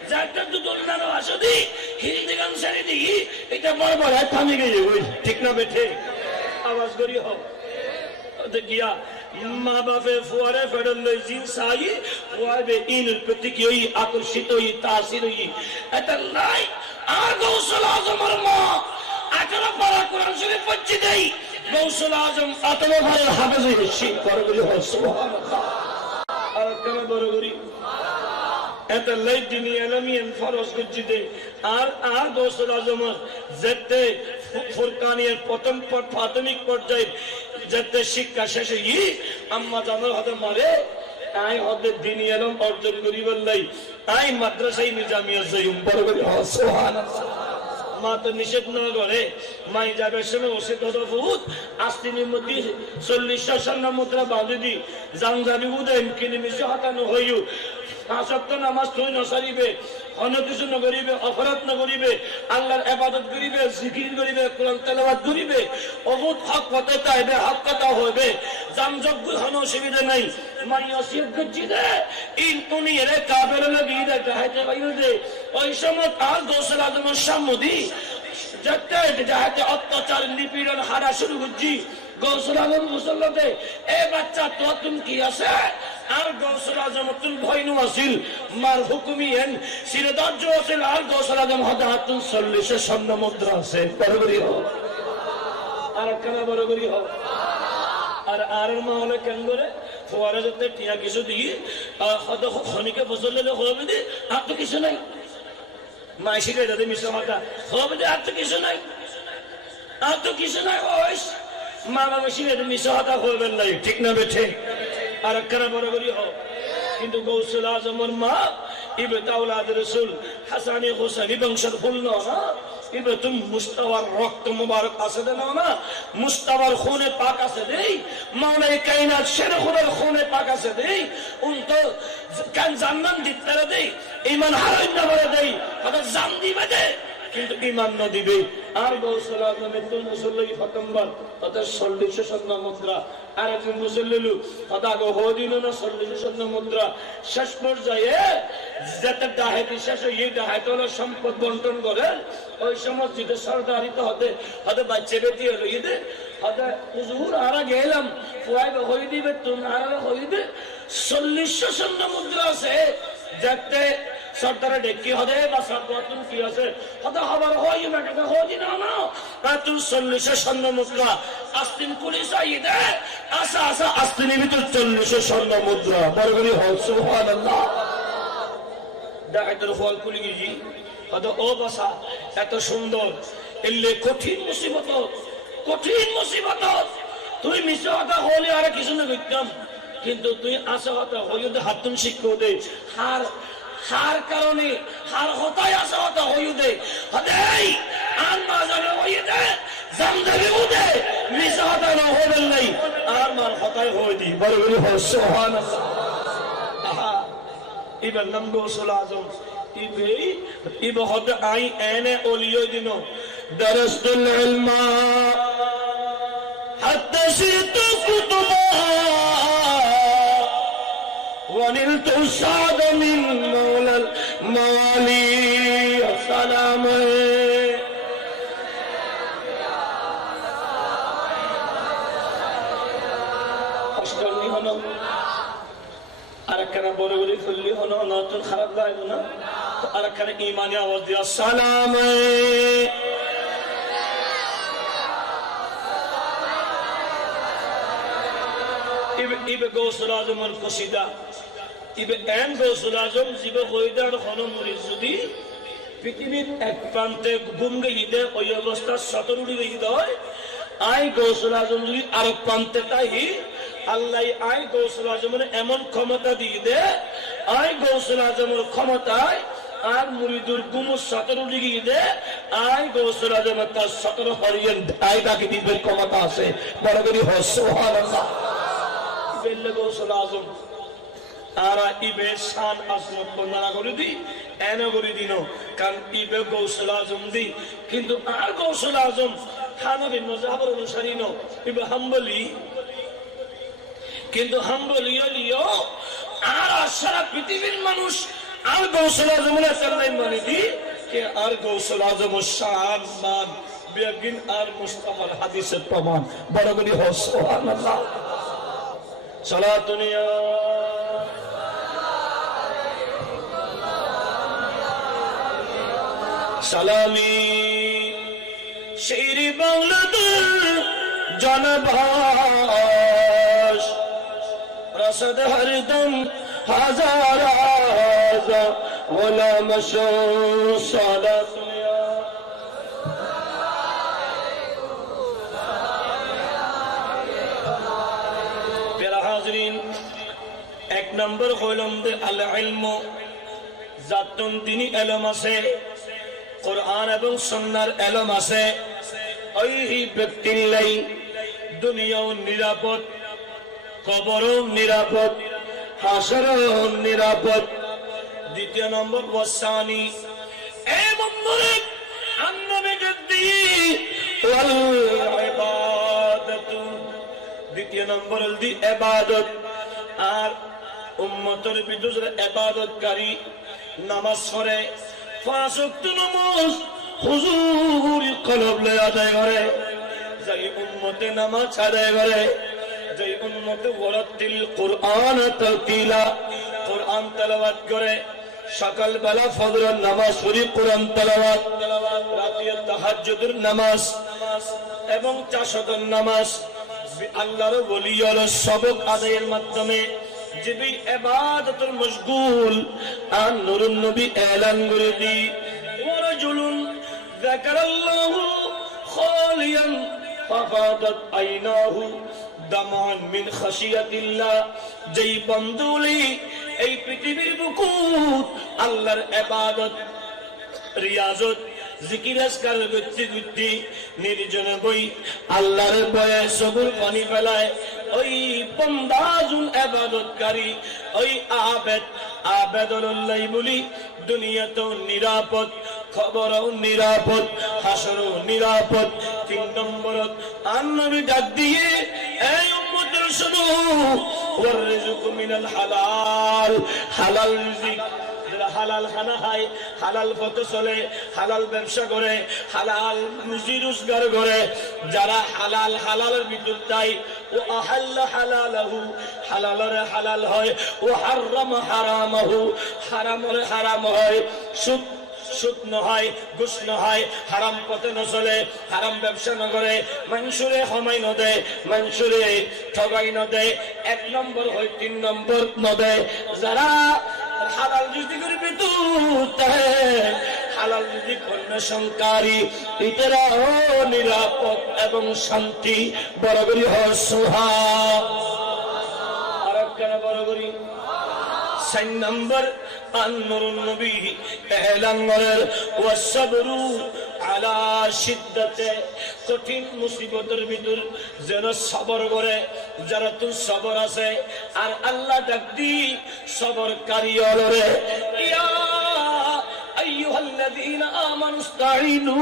যারটা তো তুলনার আসদি হিন্দি গান সারি দিই এটা বড় থামি গেছে ওই ঠিক না বেঠে আওয়াজ করি হোক গিয়া মা বাপে ফুয়ারে ফেডল লই জিন সাই ফুয়াবে ইনের প্রতি কি ওই আকর্ষিত হই তাসির হই এটা নাই আর গৌসুল আজমের মা 18 পারা কোরআন শরীফ পড়ছি দেই গৌসুল আজম আতম ভাই হাফেজ হইছি করে বলি সুবহানাল্লাহ আর কেন বড় করি এটা লাই দিনী আলমিয়ান ফরজ করছি দে আর গৌসুল আজম যেতে ফুরকানিয়ার প্রথম প্রাথমিক পর্যায়ে যাতে শিক্ষা শেষে গিয়ে আম্মা জানার হাতে মারে আই হতে দিনী আলম অর্জন করি বললাই আই মাদ্রাসায় নিজামিয়া যাইম বড় করে সুবহানাল্লাহ। মা তো নিষেধ না করে মাই যাবে সময় ওষুধ হতো বহুত আস্তিনের মধ্যে 40 মুদ্রা বাঁধে দি জানজাবি উদয় কিনে মিশে হাতানো হইও 5 ওয়াক্ত নামাজ তুই নসারিবে অন্য কিছু নগরিবে অপরাধ নগরিবে আল্লাহর ইবাদত করিবে জিকির করিবে কোরআন তেলাওয়াত করিবে বহুত হক কথা চাইবে হক কথা হইবে জামযজ্ঞ হন অসুবিধা নাই মাই ওসিয়ত করছি দে ইন তুমি এর কাবের লাগি দে কাহাতে বাইরে দে ওই সময় আর গৌসুল আজমের সামুদি যাতে অত্যাচার নিপীড়ন হারা শুরু করছি গৌসুল আজম মুসল্লাতে এ বাচ্চা তো তুমি কি আছে আর গৌসুল আজম তুল ভয়নু আসিল মার হুকুমিয়েন সিরদার্য আসিল আর গৌসুল আজম হতে হাতুন 40 স্বর্ণ মুদ্রা আছে বরাবরই হোক আর কেন বরাবরই হোক আর মাহলে কেন করে ফোয়ারা যাতে টিয়া কিছু দিয়ে হয়তো খনিকে বসলে হবে দে আর তো কিছু নাই মাইশিরে যাতে মিশ্র মাতা হবে দে আর তো কিছু নাই ওইস মা বাবা শিরে মিশ্র হাতা করবেন নাই ঠিক না বেঠে আর কেন বরাবরই হোক কিন্তু গৌসুল আজমের মা ইবে তাওলাদ রাসূল হাসানি হোসেনি বংশের ফুল না এবার তুমি মুস্তাবার রক্ত মুবারক আছে দেন না, মুস্তাবার খুনে পাক আছে দেই, মাওলাই কায়নাত শের খুদার খুনে পাক আছে দেই, উন তো কান জান্নাত দিতে দেই, ঈমান হারাই না বলে দেই, তাদের জান দিবে দে, কিন্তু ঈমান ন দিবে। আর গৌসুল আজমের তো মুসল্লি ফতম্বর তাদের 40 স্বর্ণ মুদ্রা, আর একজন মুসল্লিলু তাদের হদিন না 40 স্বর্ণ মুদ্রা। শেষ পর্যায়ে যাতে ডাহাতি শেষ হয়ে ডাহাত হলো সম্পদ বন্টন করে, ওই সময় যদি সরদারিত হতে হতে বাচ্চা বেটি হলো ঈদে হতে হুজুর আরা গেলাম ফুয়াই হয়ে দিবে তুমি আর হয়ে দে 40 স্বর্ণ মুদ্রা আছে যাতে সরদারে ডেকি হদে বা সরদারতুন কি আছে হতে হবার হয় না কেন হই না না তুই 40 স্বর্ণ মুদ্রা আস্তিন পুলিশ ঈদে আসা আসা আস্তিনের ভিতর 40 স্বর্ণ মুদ্রা বড় করে হয় সুবহানাল্লাহ। ডাকাতের ফল খুলে গিয়ে হয়তো ও বাসা এত সুন্দর এলে কঠিন মুসিবত, কঠিন মুসিবত। তুই মিশে কথা হলে আর কিছু না করতাম, কিন্তু তুই আসা কথা হইতে হাতুন শিক্ষা দে হার হার কারণে হার হতায় আসা কথা হইতে হতে আন বাজারে হইতে জাম দেবে উদে মিশে কথা না হবেন নাই আর মার হতায় হই দি বড় বড় হয় সুবহানাল্লাহ। আহা ইবের নাম গৌসুল আজম ইবে হতে আই এনে ওলিয় দিনো দরসতুল ইলমা হাত্তা শিরতু কুতুবা ওয়ানিলতু সাদ মিন মাওলাল মাওয়ালি সালাম অষ্টমী হলো আর একখানা বড় বড় ফুললি হলো নতুন খারাপ লাগবে না, আর একখানা ইমানি আওয়াজ দিয়া সালাম ইবে গৌসুল আজমের কসিদা ইবে এন গৌসুল আজম জিবে হইদার হন মুরিদ যদি পৃথিবীর এক প্রান্তে গুম গিয়ে ওই অবস্থা সতরুড়ি গিয়ে হয়, আই গৌসুল আজম যদি আরেক প্রান্তে তাই আল্লাহ আই গৌসুল আজমের এমন ক্ষমতা দিয়ে দে, আই গৌসুল আজমের ক্ষমতায় আর মুরিদুর গুমুর সতর গিয়ে দে, আই গৌসুল আজমের তার সতর হরিয়েন আই তাকে দিবের ক্ষমতা আছে বড় করে হয় সুবহানাল্লাহ। বেল্লে গৌসুল আজম আর ইবে শান আসমত বন্দনা করে দি এনে করে দিন, কারণ ইবে গৌসুল আজম দি, কিন্তু আর গৌসুল আজম হানাফি মাযহাবের অনুসারী ন, ইবে হাম্বলি, কিন্তু হাম্বলি হলিও আর সারা পৃথিবীর মানুষ আর গৌসুল আজমের চালাই মানে দি কে আর গৌসুল আজম শান মান বেগিন আর মুস্তাফার হাদিসের প্রমাণ বড় করে হয় সুবহানাল্লাহ। সালাতুনিয়া সালামি শেরি বাংলাদেশ জনভাস রসদ হরদম হাজার হাজার গোলাম সালাতুনিয়া এক নম্বর হইলাম যে আল ইলম জাতুন তিনি ইলম আছে, কোরআন এবং সুন্নাহর ইলম আছে, ওই ব্যক্তির লাই দুনিয়াও নিরাপদ, কবরও নিরাপদ, হাসরও নিরাপদ। দ্বিতীয় নম্বর ওয়াসানি এ বন্ধুরে আন্নবে গদ্দি ওয়াল ইবাদাতু, দ্বিতীয় নম্বর হল দি ইবাদত, আর উম্মতের ভিতরে ইবাদতকারী নামাজ পড়ে 5 ওয়াক্ত নামাজ হুজুর কলব লয়ে আদায় করে, যাই উম্মতে নামাজ আদায় করে, যাই উম্মতে ওয়ারাতিল কুরআন তারতিলা কুরআন তেলাওয়াত করে, সকাল বেলা ফজরের নামাজ পড়ি কুরআন তেলাওয়াত, রাতে তাহাজ্জুদের নামাজ এবং 4 ওয়াক্ত নামাজ আল্লাহর ওলি হলো সবক আদায়ের মাধ্যমে যিনি ইবাদতুল মশগুল আর নূরুন নবী এলান করে দি ওয়ারাজুলুন যাকারাল্লাহু খালিয়ান ফাফাদাত আইনাহু দামান মিন খাশিয়াতিল্লাহ, যেই বন্ধুলি এই পৃথিবীর বুকুত আল্লাহর ইবাদত রিয়াজত জিকির আজকার করতে করতে নির্জনে বই আল্লাহর ভয়ে সবুর পানি ফেলায় ওই বন্দাজুন ইবাদতকারী ওই আবেদুল্লাহ বলি দুনিয়াতেও নিরাপদ, খবরও নিরাপদ, হাসরও নিরাপদ। 3 নম্বরত নবী ডাক দিয়ে এই উম্মতের শুনো ওয়ারযুকু মিনাল হালাল, হালাল রিজিক, যারা হালাল খানা খায়, হালাল পথে চলে, হালাল ব্যবসা করে, হালাল রুজি রোজগার করে, যারা হালালের ভিতর তাই ও আহাল্লা হালালাহু, হালালের হালাল হয়, ও হারামা হারামাহু, হারামের হারাম হয়। সুদ নহয়, ঘুষ নহয়, হারাম পথে ন চলে, হারাম ব্যবসা ন করে, মানুষরে হমাই ন দেয়, মানুষরে ঠগাই ন দেয়, 1 নম্বর হয় 3 নম্বর ন দেয়। যারা হালাল রুজি করবে তো হালাল রুজি অন্বেষণকারী, এটারাও নিরাপদ এবং শান্তি। বড় করি হসুহা আর কেন বড় করি 4 নম্বর আন-নূরুন নবী এলান করেন ওয়াসবরু আলা শিদ্দাতে, কঠিন মুসিবতের ভিতর যেন সবর করে, যারা তুই সবর আছে। আর আল্লাহ ডাক দি সবরকারী হলরে ইয়া আইয়ুহাল্লাযীনা আমানু ইসতাঈনু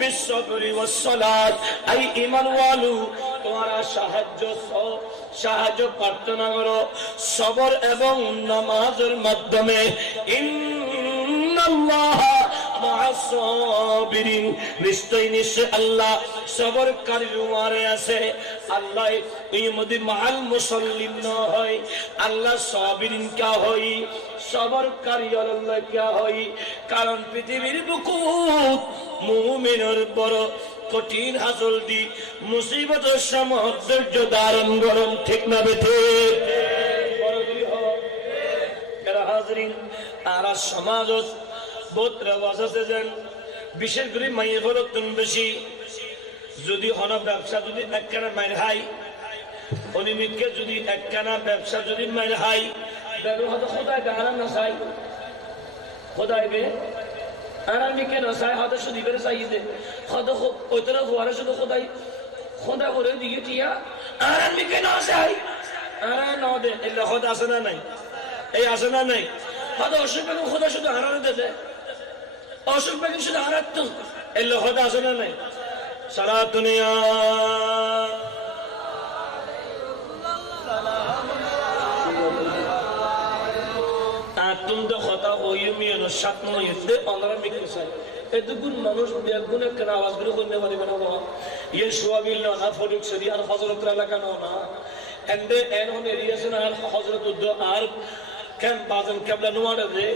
বিস-সাবরি ওয়াস-সালাত, আই ঈমানওয়ালু তোমরা সাহায্য প্রার্থনা করো সবর এবং নামাজের মাধ্যমে। ইন্নাল্লাহা মা'আস সাবিরিন, নিশ্চয় আল্লাহ সবরকারীর সাথে আছে। আল্লাহ এই মধ্যে মা'আল মুসাল্লিন না হয়, আল্লাহ সাবিরিন কা হয়, সবরকারী আল্লাহ কা হয়। কারণ পৃথিবীর বুকুত মুমিনের বড় কঠিন হাসল দি মুসিবতের সময় ধৈর্য ধারণ গরম, ঠিক না বেঠে হাজরিন। আর সমাজ বহুত রেওয়াজ আছে যেন বিশেষ করে মাইয়ে বলো তুমি বেশি যদি হন ব্যবসা যদি একখানা মাইর হাই অনিমিতকে যদি একখানা ব্যবসা যদি মাইর হাই হয়তো খোদায় গাহারা না চাই, খোদায় বে আর আমি কেন চাই হয়তো শুধু করে চাই দে হয়তো ওইতরা হওয়ারে শুধু খোদাই খোদা করে দিকে টিয়া আর আমি কেন চাই আর ন দে এলে হদ আছে না নাই, এই আছে না নাই। হয়তো অসুখ বেগম খোদা শুধু হারানো দেবে, অসুখ বেগম শুধু হারাত এলে হদ আছে না নাই। সারা দুনিয়া কথা ওইমিয়ানো সাত নয়তে 15 মিনিট চাই এতগুণ মানুষ বেগুন একটা আওয়াজ করে করতে পারবে না বাবা। ইয়ে সোয়াবিল না ফরিক সরি আর হযরত এলাকা না এন্ডে এন হন এরিয়াছেন আর হযরত উদ্দ আর কেন বাজান কেবলা নোয়াড়ে যে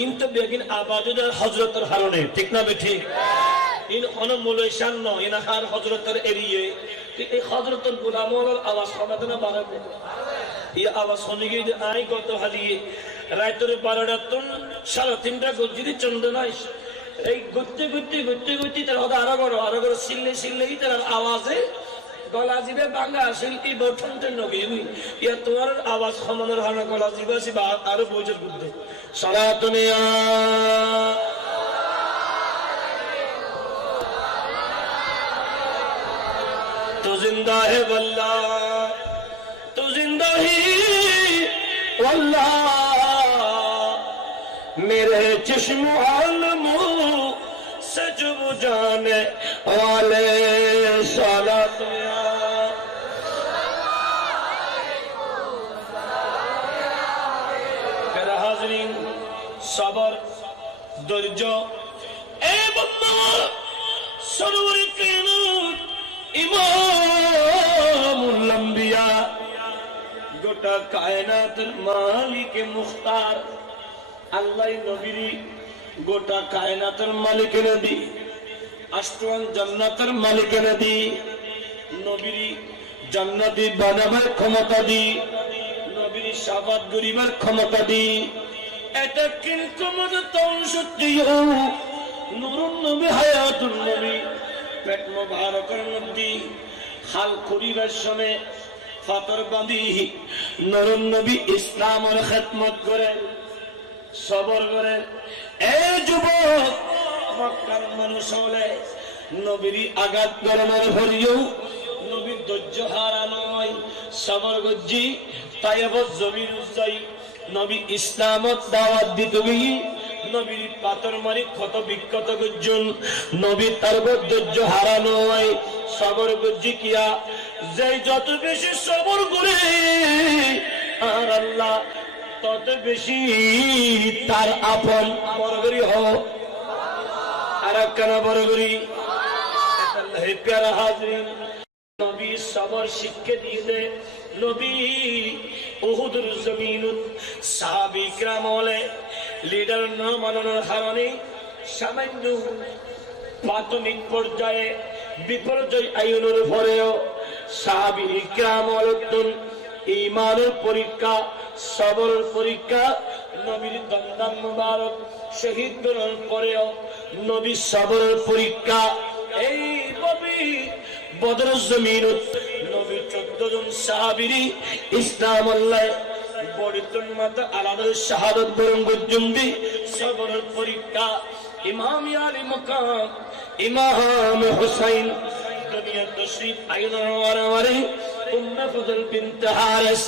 ইন তো বেগিন আবাদে হযরতের হারনে, ঠিক না বে ঠিক। ইন হন মুলাইশান ন ইন আর হযরতের এরিয়ে এই হযরতের গোলামের আওয়াজ শোনাতে না বাড়াবে। এই আওয়াজ শুনে গিয়ে আই কত হারিয়ে রাইতরে 12টা তন 3:30 গজ্জিদি চন্দনাই এই গত্তে তার হতে আরো করো সিললেই তার আওয়াজে গলা জিবে বাংলা শিল্পী বঠনতে নবী ইয়া তোমার আওয়াজ খমানোর হানা গলা জিবে আসি আরো বইজের বুদ্ধে সালাতুনিয়া তো জিন্দা হে বল্লা তো জিন্দা হি वल्लाह मेरे चश्मो आलमो से जो जाने वाले सालात मेरा हाजरीन सबर धैर्य ए बंदा सरवर कायनात इमामुल अंबिया গোটা কায়নাতের মালিক মুখতার আল্লাহ নবীর গোটা কায়নাতের মালিক নবী আষ্টম জান্নাতের মালিক নবী নবীর জান্নাতি বানাবার ক্ষমতা দি নবীর শাফাত গরিবার ক্ষমতা দি এটা কিন্তু মজা তন সত্যিও নূরুন নবী হায়াতুন নবী পেট মুবারকের মধ্যে হাল করিবার সময় ফাতর বাঁধি নরম নবী ইসলামের খেদমত করেন সবর করেন। এই যুবক মক্কার মানুষ হলে নবীর আঘাত গরমের ভরিও নবীর ধৈর্য হারা নয়, সবর গজ্জি তাইয়্যিব জমির উজ্জাই নবী ইসলামত দাওয়াত দিতে গিয়ে নবীর পাথর মারি ক্ষত বিক্ষত গজ্জন নবী তার ধৈর্য হারা নয়, সবর গজ্জি কিয়া যে যত বেশি সবর করে আর আল্লাহ তত বেশি তার আপন বরগরি হও আর একখানা বরগরি আল্লাহ প্যারা হাজরিন নবী সবর শিক্ষা দিয়ে দে নবী উহুদের জমিনত সাহাবী کرام হলে লিডার না মানানোর কারণে সামান্য প্রাথমিক পর্যায়ে বিপর্যয় আইনের পরেও সাহাবী کرام হলেন ঈমানের পরীক্ষা সবরের পরীক্ষা নবীর দন্দান মুবারক শহীদ করার পরেও নবী সবরের পরীক্ষা এই নবী বদরের জমিনত নবী 14 জন সাহাবী ইসলাম আল্লাহ বড়িতন মাতা আলাদা শাহাদাত বরণ গজ্জুন্দি সবরের পরীক্ষা ইমাম আলী মুকাম ইমাম হুসাইন দুনিয়া তশরীফ আইনার ওয়ারে উম্মে ফজল বিনত হারিস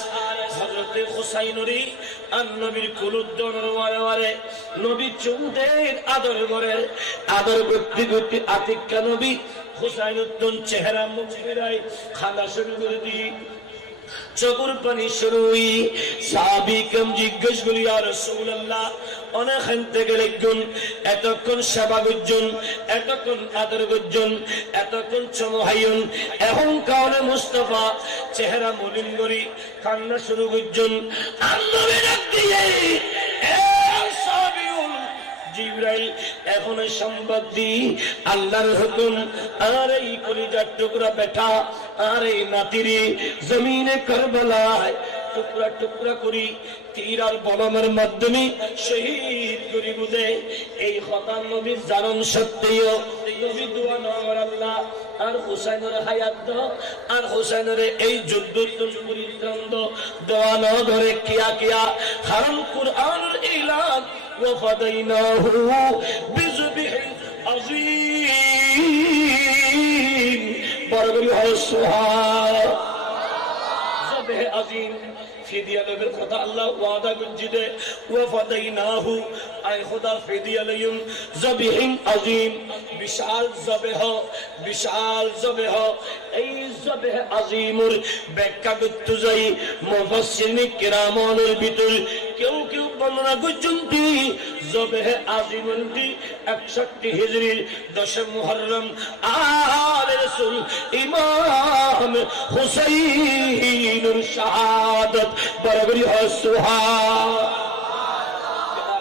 হযরত হুসাইনরি আর নবীর কুলুদ্দনের ওয়ারে নবী চৌদের আদর করে আদর করতে করতে আতিক্কা নবী হুসাইনুদ্দিন চেহারা মুখ ফিরাই খানা শুরু করে দি চকুর পানি শুরুই সাহাবী কেম জিজ্ঞেস করি ইয়া রাসূলুল্লাহ অনেকক্ষণ থেকে লিখুন এতক্ষণ সেবা করছেন এতক্ষণ আদর করছেন এতক্ষণ চমহাইন এখন কারণে মুস্তাফা চেহারা মলিন করি কান্না শুরু করছেন আল্লাহর ডাক দিয়ে জিবরাইল এখন সংবাদ দি আল্লাহর হুকুম আর এই কলিজার টুকরা বেটা আর এই নাতিরে জমিনে কারবালায় টুকরা টুকরা করি তীর আর বলমের মাধ্যমে শহীদ করি বুঝে এই হতান নবী জানন সত্যিও নবী দোয়া নগর আল্লাহ আর হুসাইনের হায়াত দাও আর হুসাইনের এই যুদ্ধোত্তর পরিত্রাণ দোয়া ন ধরে কিয়া কিয়া কারণ কুরআনের ইলান وفديناه بذبح عظيم বরগরি হয় সুবহান ذبح عظيم ফিদিয়া নবীর কথা আল্লাহ ওয়াদা করছে দে ওয়াফাদাইনাহু আই খোদা ফিদিয়া লইম যবিহিন আযীম বিশাল যবেহ এই যবেহ আযীমুর ব্যাখ্যা করতে যাই মুফাসসিরিন কিরামের ভিতর কেউ কেউ বর্ণনা করছেন যবেহ আযীমুর 61 হিজরির 10 মুহররম আলে রাসূল ইমাম হুসাইনের শাহাদাত বরগরি হয় সুবহান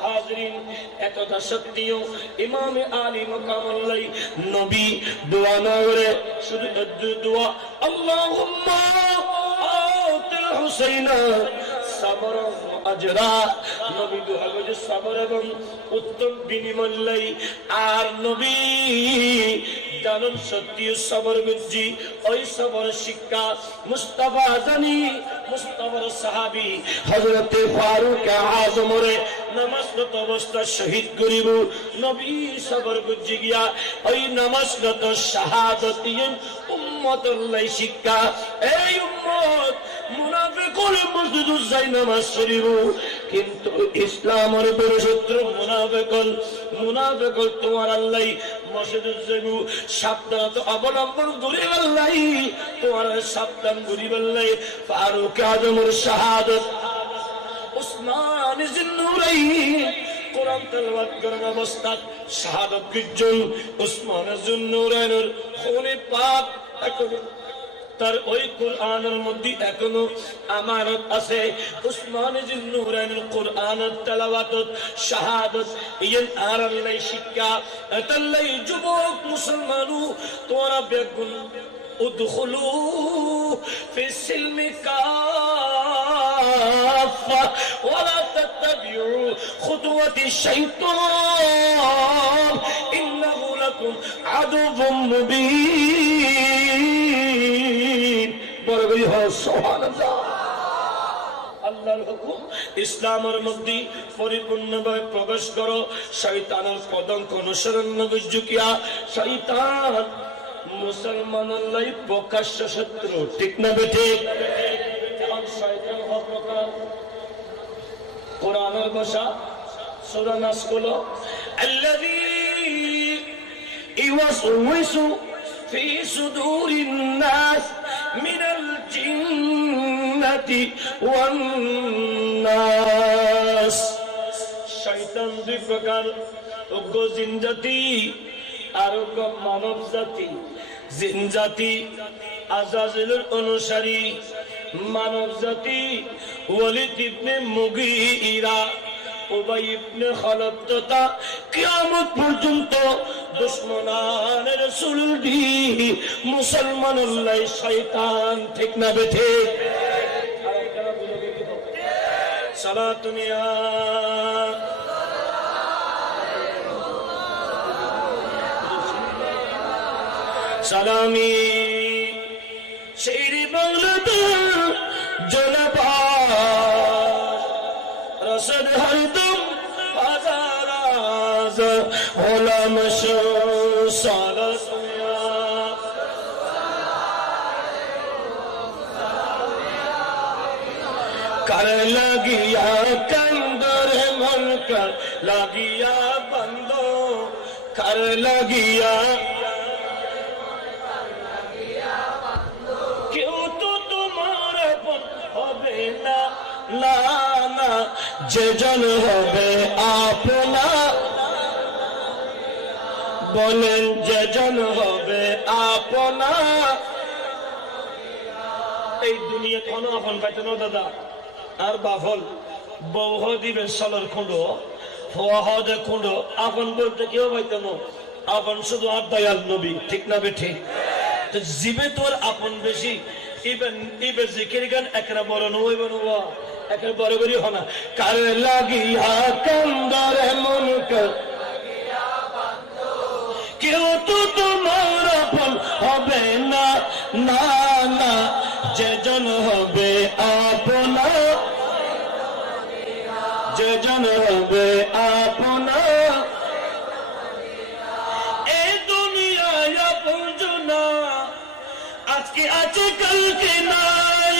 হাজরিন এতটা সত্যিও ইমাম আলী মুকাম্মালাই নবী দোয়া নগরে শুধু দোয়া আল্লাহুম্মা আতিল হুসাইনা সাবর আজরা নবী দোয়া করে সবর এবং উত্তম বিনিময় আর নবী জানন সত্যি সবর গুজি ওই সবর শিক্ষা মুস্তাফা জানি মুস্তাফার সাহাবী হযরত ফারুক আযমরে নামাজরত অবস্থা শহীদ করিব নবী সবর গুজি গিয়া ওই নামাজরত শাহাদাতিন উম্মতুল্লাহ শিক্ষা এই উম্মত মুনাফিকুল মসজিদুজ যাই নামাজ পড়িব কিন্তু ইসলামের পরিশুদ্ধ মুনাফিকুল তোমার আল্লাহ মসজিদুজ যাইবু সাবধানতা অবলম্বন করি আল্লাহ তোমার সাবধান করি আল্লাহ ফারুক আযমের শাহাদাত উসমান জিন্নুরাইন কোরআন তেলাওয়াত করার অবস্থা শাহাদাত গিজন উসমান জিন্নুরাইনের খুনে পাক এখন তার ওই কোরআনের মধ্যে এখনো আমানত আছে উসমান জিন্নুরাইনের কোরআনের তেলাওয়াত শাহাদাত ইন আর আল্লাহ শিক্ষা আল্লাহ যুবক মুসলমানু তোরা বেগুন উদখুলু ফি সিলমি কাফা ওয়ালা তাত্তাবিউ খুতুওয়াতি শাইতান ইন্নাহু লাকুম আদুউম মুবিন বরগরি হয় সুবহানাল্লাহ আল্লাহর হুকুম ইসলামের মধ্যে পরিপূর্ণভাবে প্রবেশ করো শয়তানের কদঙ্ক অনুসরণ নবী ঝুঁকিয়া শয়তান মুসলমানের লাই প্রকাশ্য শত্রু ঠিক না বেঠিক এখন শয়তান অপ্রকার কোরআনের ভাষা সূরা নাস হলো আল্লাযী ইওয়াসউইসু ফি সুদুরিন নাস মিনাল জিন্নাতি ওয়ান নাস শয়তান দুই প্রকার অজ্ঞ জিন জাতি আর অজ্ঞ মানব জাতি জিন জাতি আজাজিলের অনুসারী মানব জাতি ওয়ালিদ ইবনে মুগীরা উবাই ইবনে খালদ তথা কিয়ামত পর্যন্ত দুশমনানে রাসূল দি মুসলমানুল্লাহ শয়তান ঠিক না বেঠিক আরেকটা বলে দিব সালাতুনিয়া সালামি শেরি বাংলাতে জনপা রসদ হরদম হাজারাজ গোলাম সালাতুনিয়া कर लगिया कंदर मन कर लगिया बंदो कर लगिया क्यों तो तुम्हारे पन होबे ना ना ना जे जन होबे आपना बोलें जे जन होबे आपना এই দুনিয়া কোন আপন পাইতো না দাদা আর বাফল বৌহ দিবে সলর খুঁড় হদে খুঁড় আপন বলতে কেউ পাইতো না আপন শুধু আর দয়াল নবী ঠিক না বেঠি তো জীবে তোর আপন বেশি ইবে জিকির গান একরা বড় নইব নওয়া একরা বড় বড় হনা কার লাগিয়া কান্দারে মন কর কেউ তো তোমার আপন হবে না না না যেজন হবে আপনা যেজন হবে আপনা এই দুনিয়ায় আপন না আজকে আছে কালকে নাই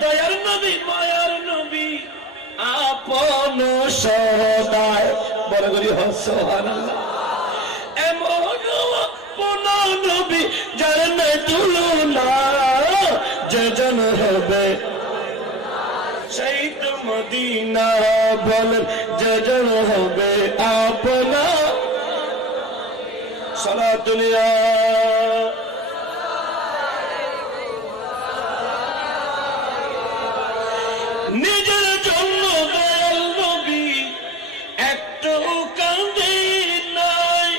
দয়ার নবী মায়ার নবী আপন সদায় বড় করি সুবহানাল্লাহ এমন আপন নবী যার নাই তুলনা যেজন হবে সেই তো মদিনা বলেন যেজন হবে আপনা সালাতুনিয়া নিজের জন্য দয়াল নবী একটু কাঁদে নাই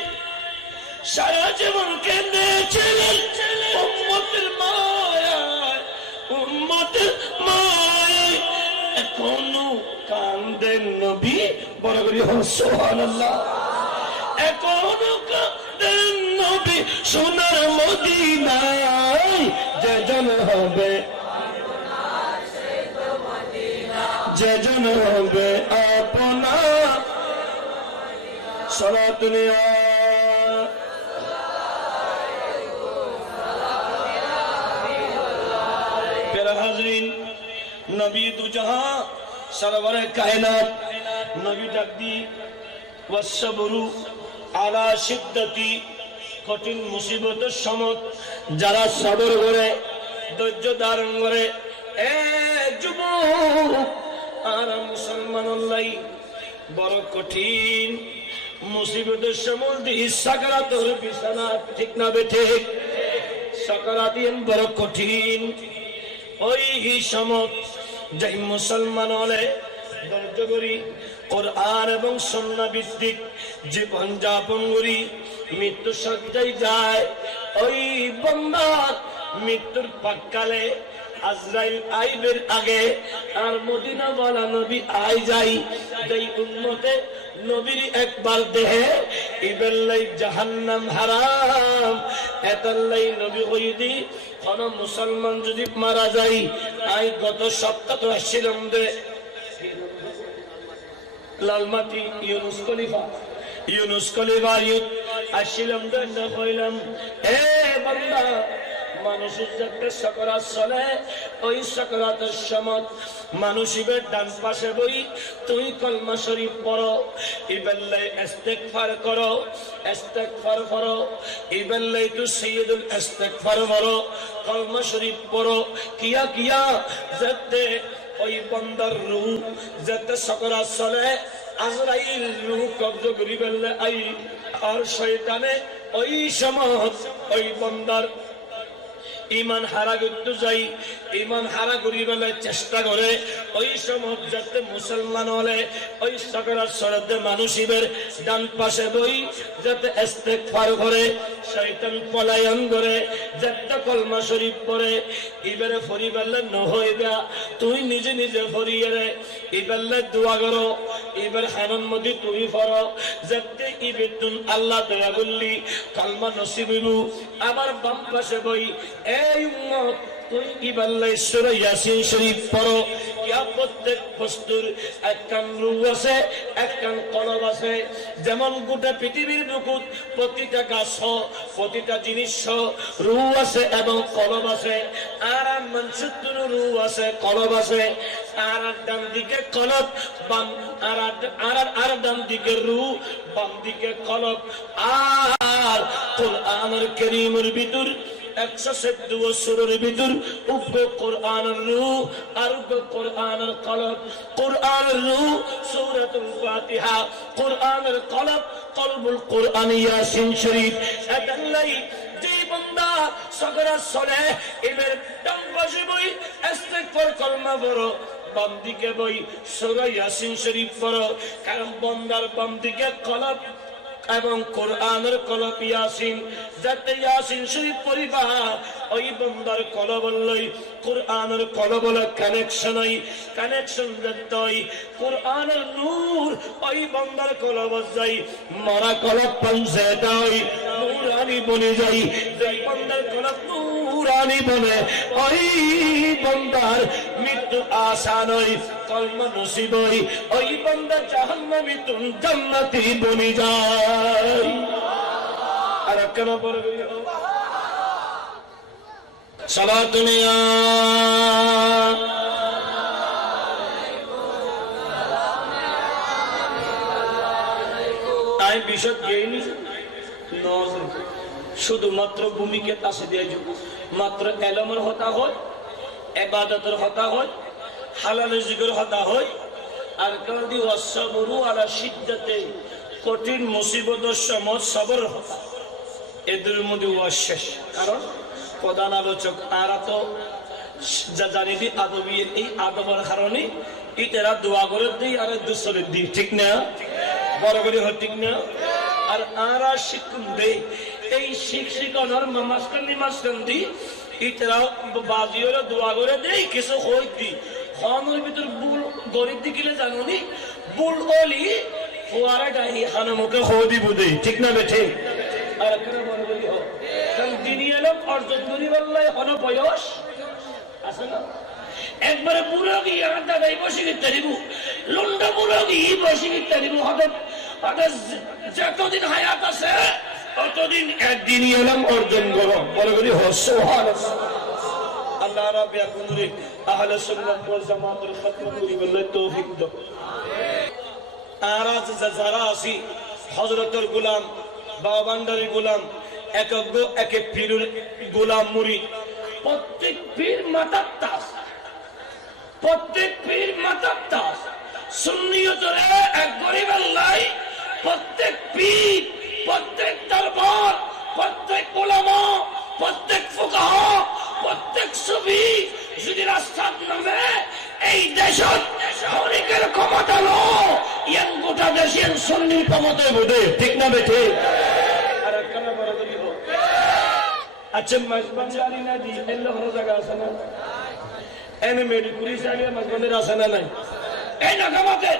সারা জীবন কেঁদেছিলেন উম্মতের মায়ায় উম্মতের মায়ায় এখনো কাঁদেন নবী বড় করে সুবহানাল্লাহ এখনো কাঁদেন নবী সোনার মদিনায় যেজন হবে যেজন হবে আপনা সালাতুনিয়া हाजरीन नबी दु जहां सरवर कायनात नबी डाकदी वसबरु आला शिद्दती कठिन मुसीबतेर समय যারা সবর করে ধৈর্য ধারণ করে এ যুবক আর মুসলমানুল্লাহ বড় কঠিন মুসিবতের সময় দিয়ে সাকারাতের বিছানা ঠিক না বেঠিক সাকারাতিন বড় কঠিন ওই সময় যাই মুসলমান হলে ধৈর্য করি কোরআন এবং সুন্নাহ ভিত্তিক জীবন যাপন করি মৃত্যু সজ্জায় যায় ওই বান্দার মৃত্যুর পাককালে আজরাইল আইবের আগে আর মদিনা ওয়ালা নবী আই যাই যেই উম্মতে নবীর একবার দেহে ইবেল্লাই জাহান্নাম হারাম এতাল্লাই নবী হইদি কোন মুসলমান যদি মারা যায় আই গত সপ্তাহ তো আসছিলাম দে লালমাটি ইউনুস খলিফা আসছিলাম দে না কইলাম এ বান্দা মানুষের যাতে সকরাত চলে ওই সকরাতের সময় মানুষের ডান পাশে বই তুই কলমা শরীফ পড়ো ইবেল্লাই ইস্তেগফার করো ইস্তেগফার করো ইবেল্লাই তু সাইয়্যিদুল ইস্তেগফার করো কলমা শরীফ পড়ো কিয়া কিয়া যাতে ওই বান্দার রূহ যাতে সকরাত চলে আজরাইল রূহ কবজ করি বেল্লে আই আর শয়তানে ওই সময় ওই বান্দার ইমান হারা করতে যাই ইমান হারা করি বলে চেষ্টা করে ওই সময় যাতে মুসলমান হলে ওই সকরার সরদে মানুষের ডান পাশে বই যাতে ইস্তেগফার করে শয়তান পলায়ন করে যাতে কলমা শরীফ পড়ে ইবারে ফরি বললে ন হইবা তুই নিজে নিজে ফরিয়ে রে ইবারে দোয়া করো ইবার হানন মদি তুই পড়ো যাতে ইবেতুন আল্লাহ দয়া বললি কলমা নসিব হইবু আবার বাম পাশে বই এই উম্মত তুই ইবাল্লাই সূরা ইয়াসিন শরীফ পড়ো কিয়া প্রত্যেক বস্তুর একখান রূহ আছে একখান কলব আছে যেমন গোটা পৃথিবীর বুকুত প্রতিটা গাছ প্রতিটা জিনিস রূহ আছে এবং কলব আছে আর মানুষের রূহ আছে কলব আছে আর ডান দিকে কলব বাম আর ডান দিকে রূহ বাম দিকে কলব আর কুরআনুল কারীমের ভিতর 114 সূরার ভিতর উপরে কোরআনের রূহ আর উপরে কোরআনের কলব কোরআনের রূহ সূরাতুল ফাতিহা কোরআনের কলব কলবুল কোরআন ইয়াসিন শরীফ এদাল্লাই যে বান্দা সকরাত চলে এবার ডান পাশে বই ইস্তেগফার কলমা পড়ো বাম দিকে বই সূরা ইয়াসিন শরীফ পড়ো কারণ বান্দার বাম দিকে কলব এবং কোরআনের কলব ইয়াসিন যাতে ইয়াসিন শরীফ পড়িবা ওই বান্দার কলব লই কোরআনের কলব হলো কানেকশন যাই কোরআনের নূর ওই বান্দার কলব যাই মরা কলব পঞ্চে দাই নূরানি বনে যাই যেই বান্দার কলব নূরানি বনে ওই বান্দার মৃত্যু আসান হই কলমা নসিব হই ওই বান্দা জাহান্নামী তুন জান্নাতি বনে যায় আর কেন পড়বে সালাতুনিয়া তাই বিশদ গেইনি শুধুমাত্র ভূমিকে তাসে দিয়ে মাত্র এলমের হতা হয় ইবাদতের হতা হয় হালাল জিকির হতা হয় আর কাদি ওয়াসবরু আলা শিদ্দাতে কঠিন মুসিবতের সময় সবর হতা এদের মধ্যে ওয়াশেষ কারণ প্রধান আলোচক তারা তো জানি দি আদবির এই আদবের কারণে ইতারা দোয়া করে দিই আর দুসরের দিই ঠিক না বড় করে হয় ঠিক না আর আরা শিক্ষণ দেই এই শিক্ষিকানোর মাস্টার দি ইতারা বাজিওর দোয়া করে দেই কিছু হই দি খানোর ভিতর বুল গরিব দিকিলে জানুনি বুল ওলি ফোয়ারা ডাই হানামুকে হই দিব দেই ঠিক না বেঠে আর কেন বড় করে হয় কারণ দিনী এলম অর্জন করি বললে হলো বয়স আছে না একবারে বুড়ো গিয়ে আমার দাদাই বসে গিয়ে তারিব লন্ডা বুড়ো গিয়ে বসে গিয়ে তারিব হঠাৎ যতদিন হায়াত আছে ততদিন একদিনই এলম অর্জন করো বলে করি আল্লাহ রাব্বুল আলামিন আহলে সুন্নাত ওয়াল জামাতের খতম করি বলে তৌফিক দাও আর আজ যারা আছি হযরতের গোলাম বাবান্ডারি গোলাম এক পীরের গোলাম মুরিদ প্রত্যেক পীর মাতার তাস সুন্নিয়তের এক গরিব আল্লাহ প্রত্যেক পীর প্রত্যেক দরবার প্রত্যেক উলামা প্রত্যেক ফুকাহা প্রত্যেক সুফি যদি রাস্তার নামে এই দেশত হরিকের ক্ষমতা লো ইয়ান গোটা দেশের সুন্নির ক্ষমতায় বোধে ঠিক না বেঠে আর কেন বড় করি হোক আচ্ছা মাসবান্দারি না দি এলে হলো জায়গা আছে না এনে মেডিকুরি সাইডে মাসবান্দারি আছে না নাই এই নাগামাতে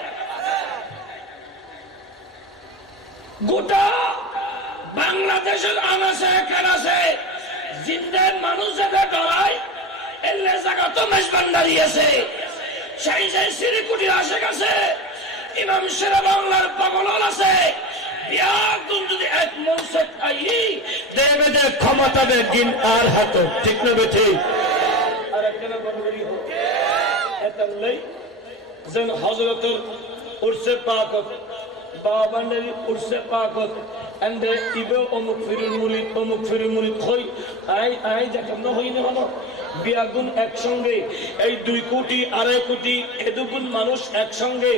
গোটা বাংলাদেশের আনাসে কানাসে জিন্দের মানুষ যাতে ডরায় এলে জায়গা তো মেজবান দাঁড়িয়ে আছে সেই সেই সিরিকুটির আশেপাশে ইমাম শেরে বাংলার পাগল আছে বিয়াগুন যদি এক মনসে খাই দেবে যে ক্ষমতা বে দিন আর হাত ঠিক না বেঠি আর একটা বলি এতলাই যেন হযরতের উরসে পাক বাবানের উরসে পাক এন্ডে ইবে অমুক ফিরুল মুরিদ কই আই দেখেন না হই না হলো বিয়াগুন একসঙ্গে এই 2 কোটি 2.5 কোটি এদুগুন মানুষ একসঙ্গে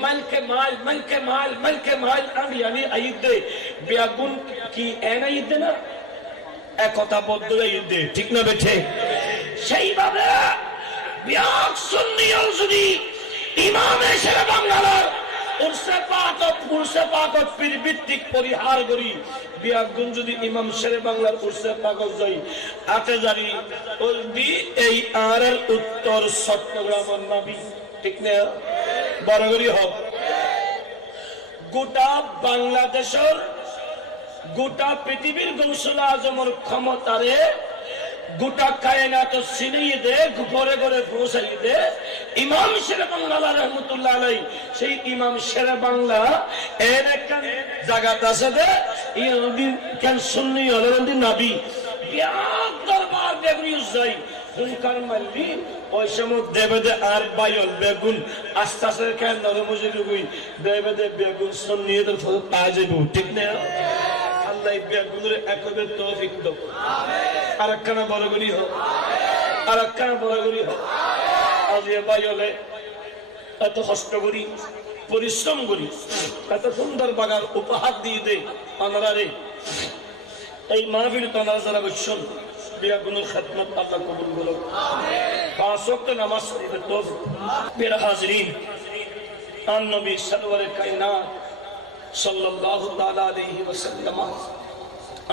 মালকে মাল আমি আইদে বিয়াগুন কি এনা ইদে না একতা বদ্ধ ইদে ঠিক না বেঠে সেইভাবে বিয়াগ সুন্নিয়ল যদি ইমামে শেরে বাংলার উরসে পাকত পীর ভিত্তিক পরিহার করি বিয়াগুন যদি ইমাম শেরে বাংলার উরসে পাকত যাই আতে জারি ওলবি এই আরের উত্তর চট্টগ্রামের নবী ঠিক না বড় করি হোক গোটা বাংলাদেশের গোটা পৃথিবীর গৌসুল আজমের ক্ষমতারে গোটা কায়নাত সিনিয়ে দে ঘরে ঘরে পৌঁছাইয়ে দে ইমাম শেরে বাংলা রহমতুল্লাহ আলাই সেই ইমাম শেরে বাংলা এর একটা জায়গাত আছে দে ইনি কেন সুন্নি হলেন নবী বিয়াগ দরবার বেগুনিউজ যাই হুনকার মাল্লি ওই সময় দেবে আর বাইল বেগুন আস্তে আস্তে কেন নরমজি রুবি দেবে বেগুন সুন্নিয়তের ফল পাওয়া যাবে ঠিক না আল্লাহ বেগুনের একবার তৌফিক দাও আরেকখানা বড় করি হোক আরেকখানা বড় করি হোক আজ এ বাইলে এত কষ্ট করি পরিশ্রম করি এত সুন্দর বাগান উপহার দিয়ে দে অনারারে এই মাহফিল তো অনারা যারা বসছেন বিয়াগুনের খেদমত আল্লাহ কবুল করুন পাঁচ ওয়াক্ত নামাজ পড়তে তৌফিক মেরা হাজরিন আন নবী সরওয়ারে কায়নাত সাল্লাল্লাহু তাআলা আলাইহি ওয়াসাল্লাম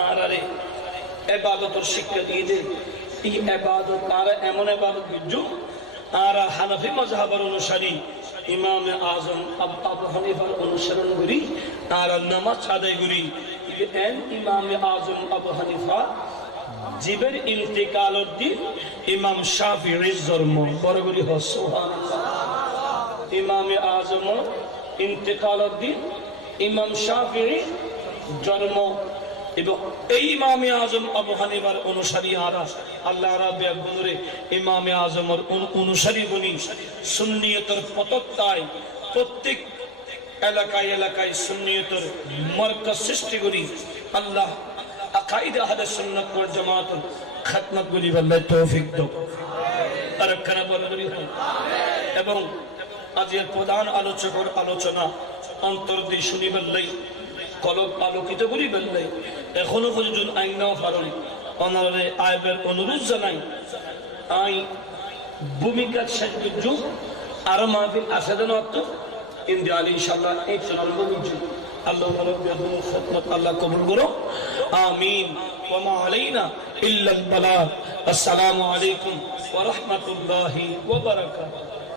আরারে ইবাদতের শিক্ষা দিয়ে দে এই ইবাদত আর এমন ইবাদত বিজু আর হানাফি মাযহাবের অনুসারী ইমাম আযম আবু হানিফার অনুসরণ করি আর নামাজ আদায় করি এন ইমাম আযম আবু হানিফা জীবের ইন্তেকালের দিন ইমাম শাফিঈর জন্ম বড় করি হ সুবহানাল্লাহ ইমাম আযম ইন্তেকালের দিন ইমাম শাফিঈ জন্ম এবং এই ইমামে আজম আবু হানিফার অনুসারী আরা আল্লাহ রাব্বি আগুনরে ইমামে আজমের অনুসারী বনি সুন্নিয়তের পতত্তায় প্রত্যেক এলাকায় সুন্নিয়তের মার্কাজ সৃষ্টি করি আল্লাহ আকাইদে আহলে সুন্নাত ওয়াল জামাতের খিদমত করি আল্লাহ তৌফিক দাও আর একখানা বলে করি এবং আজকের প্রধান আলোচকের আলোচনা অন্তর দিয়ে শুনি বললেই কলব আলোকিত করি বললেই এখনো পর্যন্ত আইন নাও পারেন অনারে আইবের অনুরোধ জানাই আই ভূমিকা সাহায্য আরো মাহফিল আসে দেন অর্থ ইন্দি আলী ইনশাআল্লাহ এই চলন বুঝু আল্লাহ রাব্বুল খিদমত আল্লাহ কবুল করো আমিন ওয়া মা আলাইনা ইল্লাল বালাগ আসসালামু আলাইকুম ওয়া রাহমাতুল্লাহি ওয়া বারাকাতুহু